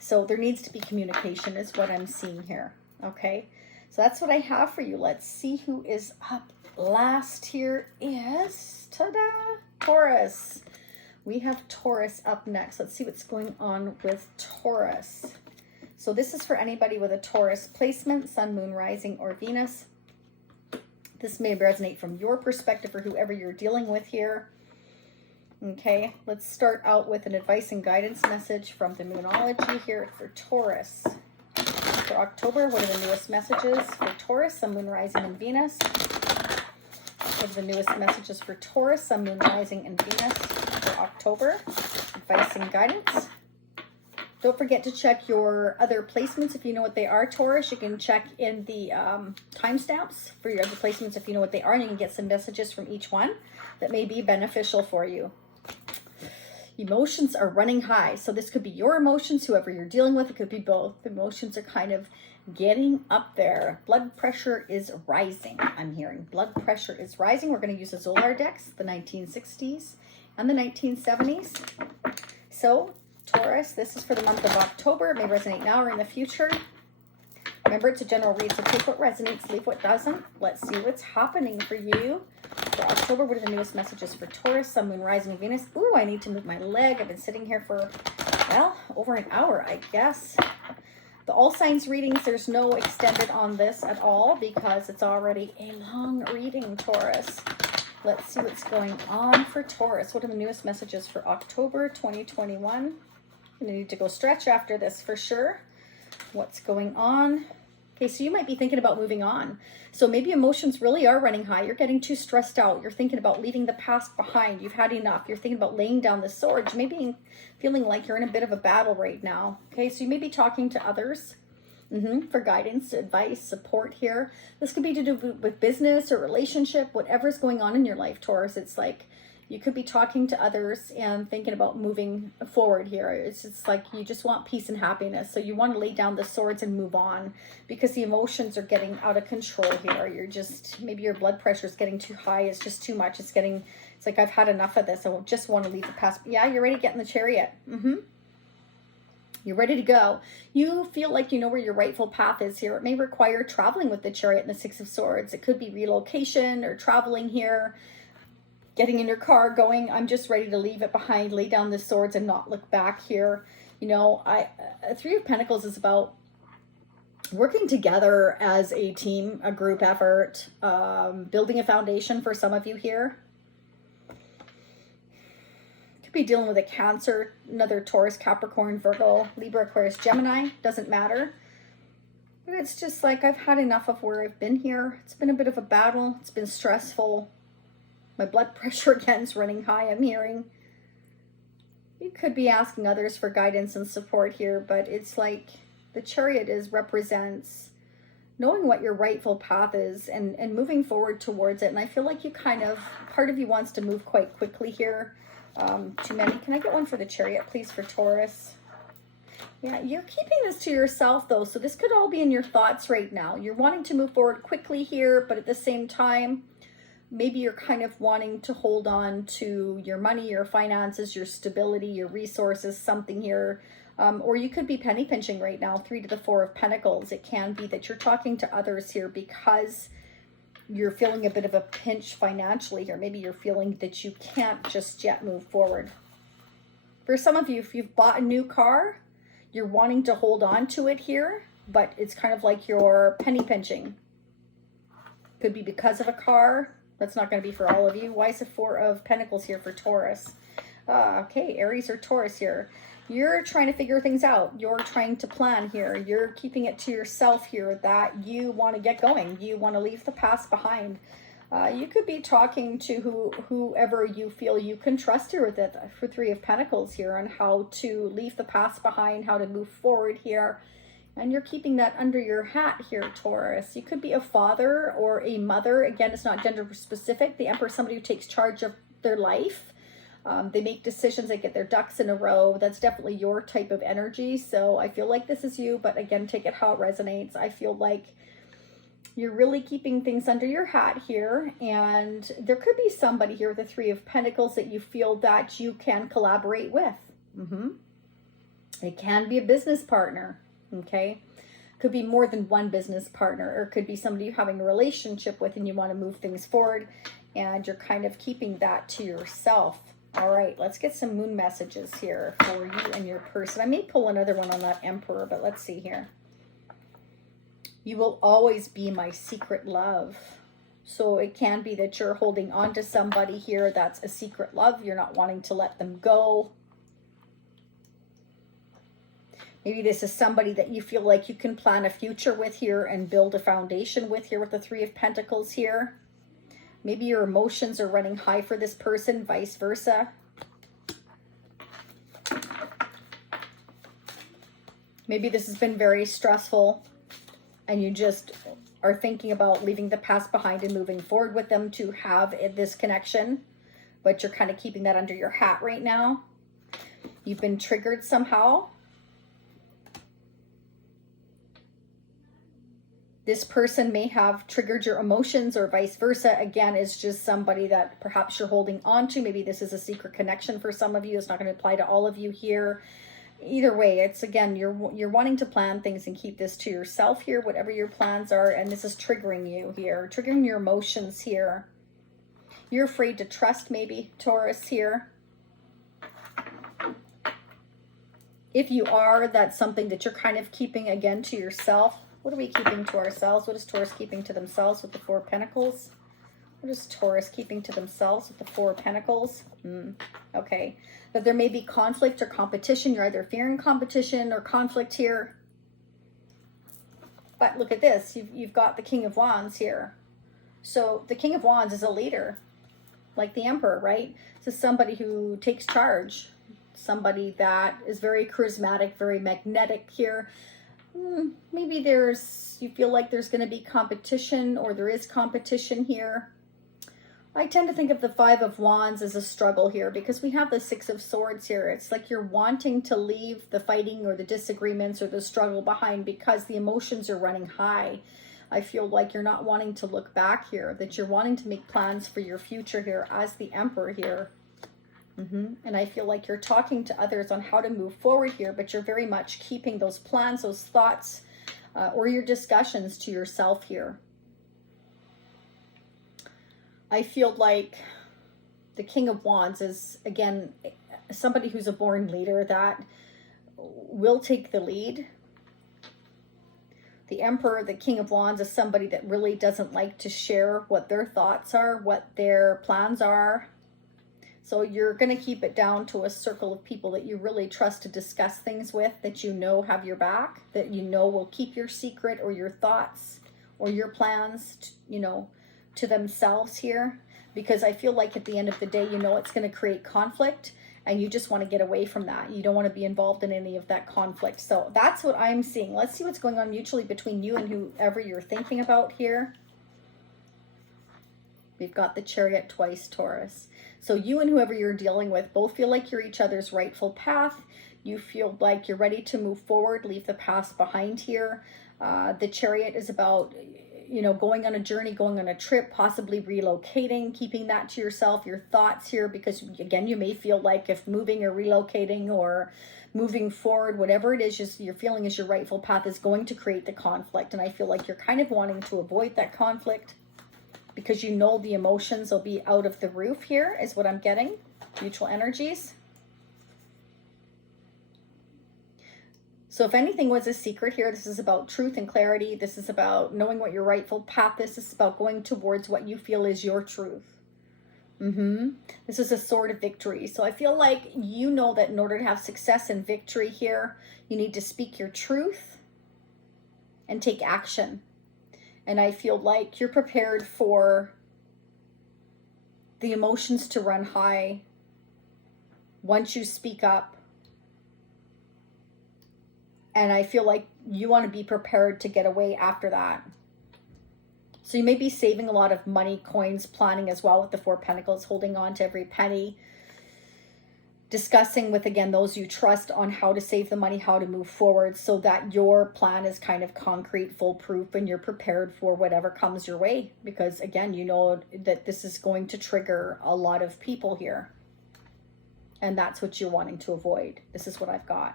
So there needs to be communication is what I'm seeing here. Okay, so that's what I have for you. Let's see who is up last. Here is, ta-da, Taurus. We have Taurus up next. Let's see what's going on with Taurus. So this is for anybody with a Taurus placement, Sun, Moon, Rising, or Venus. This may resonate from your perspective or whoever you're dealing with here. Okay, let's start out with an advice and guidance message from the Moonology here for Taurus. For October, what are the newest messages for Taurus, Sun, Moon, Rising, and Venus? What are the newest messages for Taurus, Sun, Moon, Rising, and Venus for October? Advice and guidance. Don't forget to check your other placements if you know what they are, Taurus. You can check in the timestamps for your other placements if you know what they are, and you can get some messages from each one that may be beneficial for you. Emotions are running high. So this could be your emotions, whoever you're dealing with. It could be both. The emotions are kind of getting up there. Blood pressure is rising, I'm hearing. Blood pressure is rising. We're going to use the Zolar decks, the 1960s and the 1970s. So Taurus, this is for the month of October. It may resonate now or in the future. Remember, it's a general read, so take what resonates, leave what doesn't. Let's see what's happening for you. For October, what are the newest messages for Taurus, Sun, Moon, Rising, Venus? Ooh, I need to move my leg. I've been sitting here for, well, over an hour, I guess. The all signs readings, there's no extended on this at all because it's already a long reading, Taurus. Let's see what's going on for Taurus. What are the newest messages for October 2021? I need to go stretch after this for sure. What's going on? Okay, so you might be thinking about moving on. So maybe emotions really are running high. You're getting too stressed out. You're thinking about leaving the past behind. You've had enough. You're thinking about laying down the sword. You may be feeling like you're in a bit of a battle right now. Okay, so you may be talking to others for guidance, advice, support here. This could be to do with business or relationship, whatever's going on in your life, Taurus. It's like you could be talking to others and thinking about moving forward here. It's just like you just want peace and happiness. So you want to lay down the swords and move on because the emotions are getting out of control here. You're just, maybe your blood pressure is getting too high. It's just too much. It's like, I've had enough of this. I just want to leave the past. Yeah, you're ready to get in the chariot. You're ready to go. You feel like you know where your rightful path is here. It may require traveling with the chariot and the Six of Swords. It could be relocation or traveling here. Getting in your car, going, I'm just ready to leave it behind, lay down the swords and not look back here. You know, Three of Pentacles is about working together as a team, a group effort, building a foundation for some of you here. Could be dealing with a Cancer, another Taurus, Capricorn, Virgo, Libra, Aquarius, Gemini, doesn't matter. But it's just like, I've had enough of where I've been here. It's been a bit of a battle. It's been stressful. My blood pressure again is running high, I'm hearing. You could be asking others for guidance and support here, but it's like the chariot represents knowing what your rightful path is and moving forward towards it. And I feel like you kind of, part of you wants to move quite quickly here. Too many. Can I get one for the chariot, please, for Taurus? Yeah, you're keeping this to yourself, though. So this could all be in your thoughts right now. You're wanting to move forward quickly here, but at the same time, maybe you're kind of wanting to hold on to your money, your finances, your stability, your resources, something here. Or you could be penny pinching right now, 3 to the 4 of Pentacles. It can be that you're talking to others here because you're feeling a bit of a pinch financially here. Maybe you're feeling that you can't just yet move forward. For some of you, if you've bought a new car, you're wanting to hold on to it here, but it's kind of like you're penny pinching. Could be because of a car. That's not going to be for all of you. Why is the 4 of Pentacles here for Taurus? Okay, Aries or Taurus here. You're trying to figure things out. You're trying to plan here. You're keeping it to yourself here that you want to get going. You want to leave the past behind. You could be talking to whoever you feel you can trust here with it for 3 of Pentacles here on how to leave the past behind, how to move forward here. And you're keeping that under your hat here, Taurus. You could be a father or a mother. Again, it's not gender specific. The Emperor is somebody who takes charge of their life. They make decisions. They get their ducks in a row. That's definitely your type of energy. So I feel like this is you. But again, take it how it resonates. I feel like you're really keeping things under your hat here. And there could be somebody here with the 3 of Pentacles that you feel that you can collaborate with. It can be a business partner. Okay, could be more than one business partner, or it could be somebody you're having a relationship with and you want to move things forward and you're kind of keeping that to yourself. All right, let's get some moon messages here for you and your person. I may pull another one on that Emperor, but let's see here. You will always be my secret love. So it can be that you're holding on to somebody here that's a secret love. You're not wanting to let them go. Maybe this is somebody that you feel like you can plan a future with here and build a foundation with here with the 3 of Pentacles here. Maybe your emotions are running high for this person, vice versa. Maybe this has been very stressful and you just are thinking about leaving the past behind and moving forward with them to have this connection, but you're kind of keeping that under your hat right now. You've been triggered somehow. This person may have triggered your emotions or vice versa. Again, it's just somebody that perhaps you're holding on to. Maybe this is a secret connection for some of you. It's not going to apply to all of you here. Either way, it's again, you're wanting to plan things and keep this to yourself here, whatever your plans are. And this is triggering you here, triggering your emotions here. You're afraid to trust maybe, Taurus here. If you are, that's something that you're kind of keeping again to yourself. What are we keeping to ourselves? What is Taurus keeping to themselves with the 4 of Pentacles? What is Taurus keeping to themselves with the Four of Pentacles? Okay. That there may be conflict or competition. You're either fearing competition or conflict here. But look at this. You've got the King of Wands here. So the King of Wands is a leader, like the Emperor, right? So somebody who takes charge. Somebody that is very charismatic, very magnetic here. Maybe you feel like there's going to be competition, or there is competition here. I tend to think of the Five of Wands as a struggle here, because we have the Six of Swords here. It's like you're wanting to leave the fighting or the disagreements or the struggle behind because the emotions are running high. I feel like you're not wanting to look back here, that you're wanting to make plans for your future here as the Emperor here. And I feel like you're talking to others on how to move forward here, but you're very much keeping those plans, those thoughts, or your discussions to yourself here. I feel like the King of Wands is, again, somebody who's a born leader that will take the lead. The Emperor, the King of Wands, is somebody that really doesn't like to share what their thoughts are, what their plans are. So you're going to keep it down to a circle of people that you really trust to discuss things with, that you know have your back, that you know will keep your secret or your thoughts or your plans, to themselves here. Because I feel like at the end of the day, it's going to create conflict, and you just want to get away from that. You don't want to be involved in any of that conflict. So that's what I'm seeing. Let's see what's going on mutually between you and whoever you're thinking about here. We've got the Chariot twice, Taurus. So you and whoever you're dealing with both feel like you're each other's rightful path. You feel like you're ready to move forward, leave the past behind here. The Chariot is about, going on a journey, going on a trip, possibly relocating, keeping that to yourself, your thoughts here, because again, you may feel like if moving or relocating or moving forward, whatever it is you're feeling is your rightful path, is going to create the conflict. And I feel like you're kind of wanting to avoid that conflict, because the emotions will be out of the roof here, is what I'm getting. Mutual energies. So if anything was a secret here, this is about truth and clarity. This is about knowing what your rightful path is. This is about going towards what you feel is your truth. This is a sword of victory. So I feel like you know that in order to have success and victory here, you need to speak your truth and take action. And I feel like you're prepared for the emotions to run high once you speak up. And I feel like you want to be prepared to get away after that. So you may be saving a lot of money, coins, planning as well with the Four of Pentacles, holding on to every penny. Discussing with, again, those you trust on how to save the money, how to move forward, so that your plan is kind of concrete, foolproof, and you're prepared for whatever comes your way. Because again, you know that this is going to trigger a lot of people here. And that's what you're wanting to avoid. This is what I've got.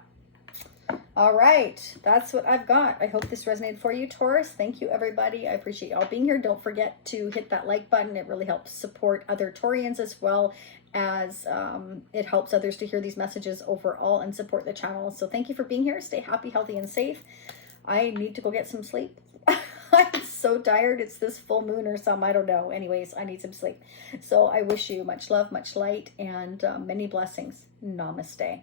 All right, that's what I've got. I hope this resonated for you, Taurus. Thank you, everybody. I appreciate y'all being here. Don't forget to hit that like button. It really helps support other Taurians, as well as it helps others to hear these messages overall and support the channel. So thank you for being here. Stay happy, healthy, and safe. I need to go get some sleep. I'm so tired. It's this full moon or something. I don't know. Anyways, I need some sleep. So I wish you much love, much light, and many blessings. Namaste.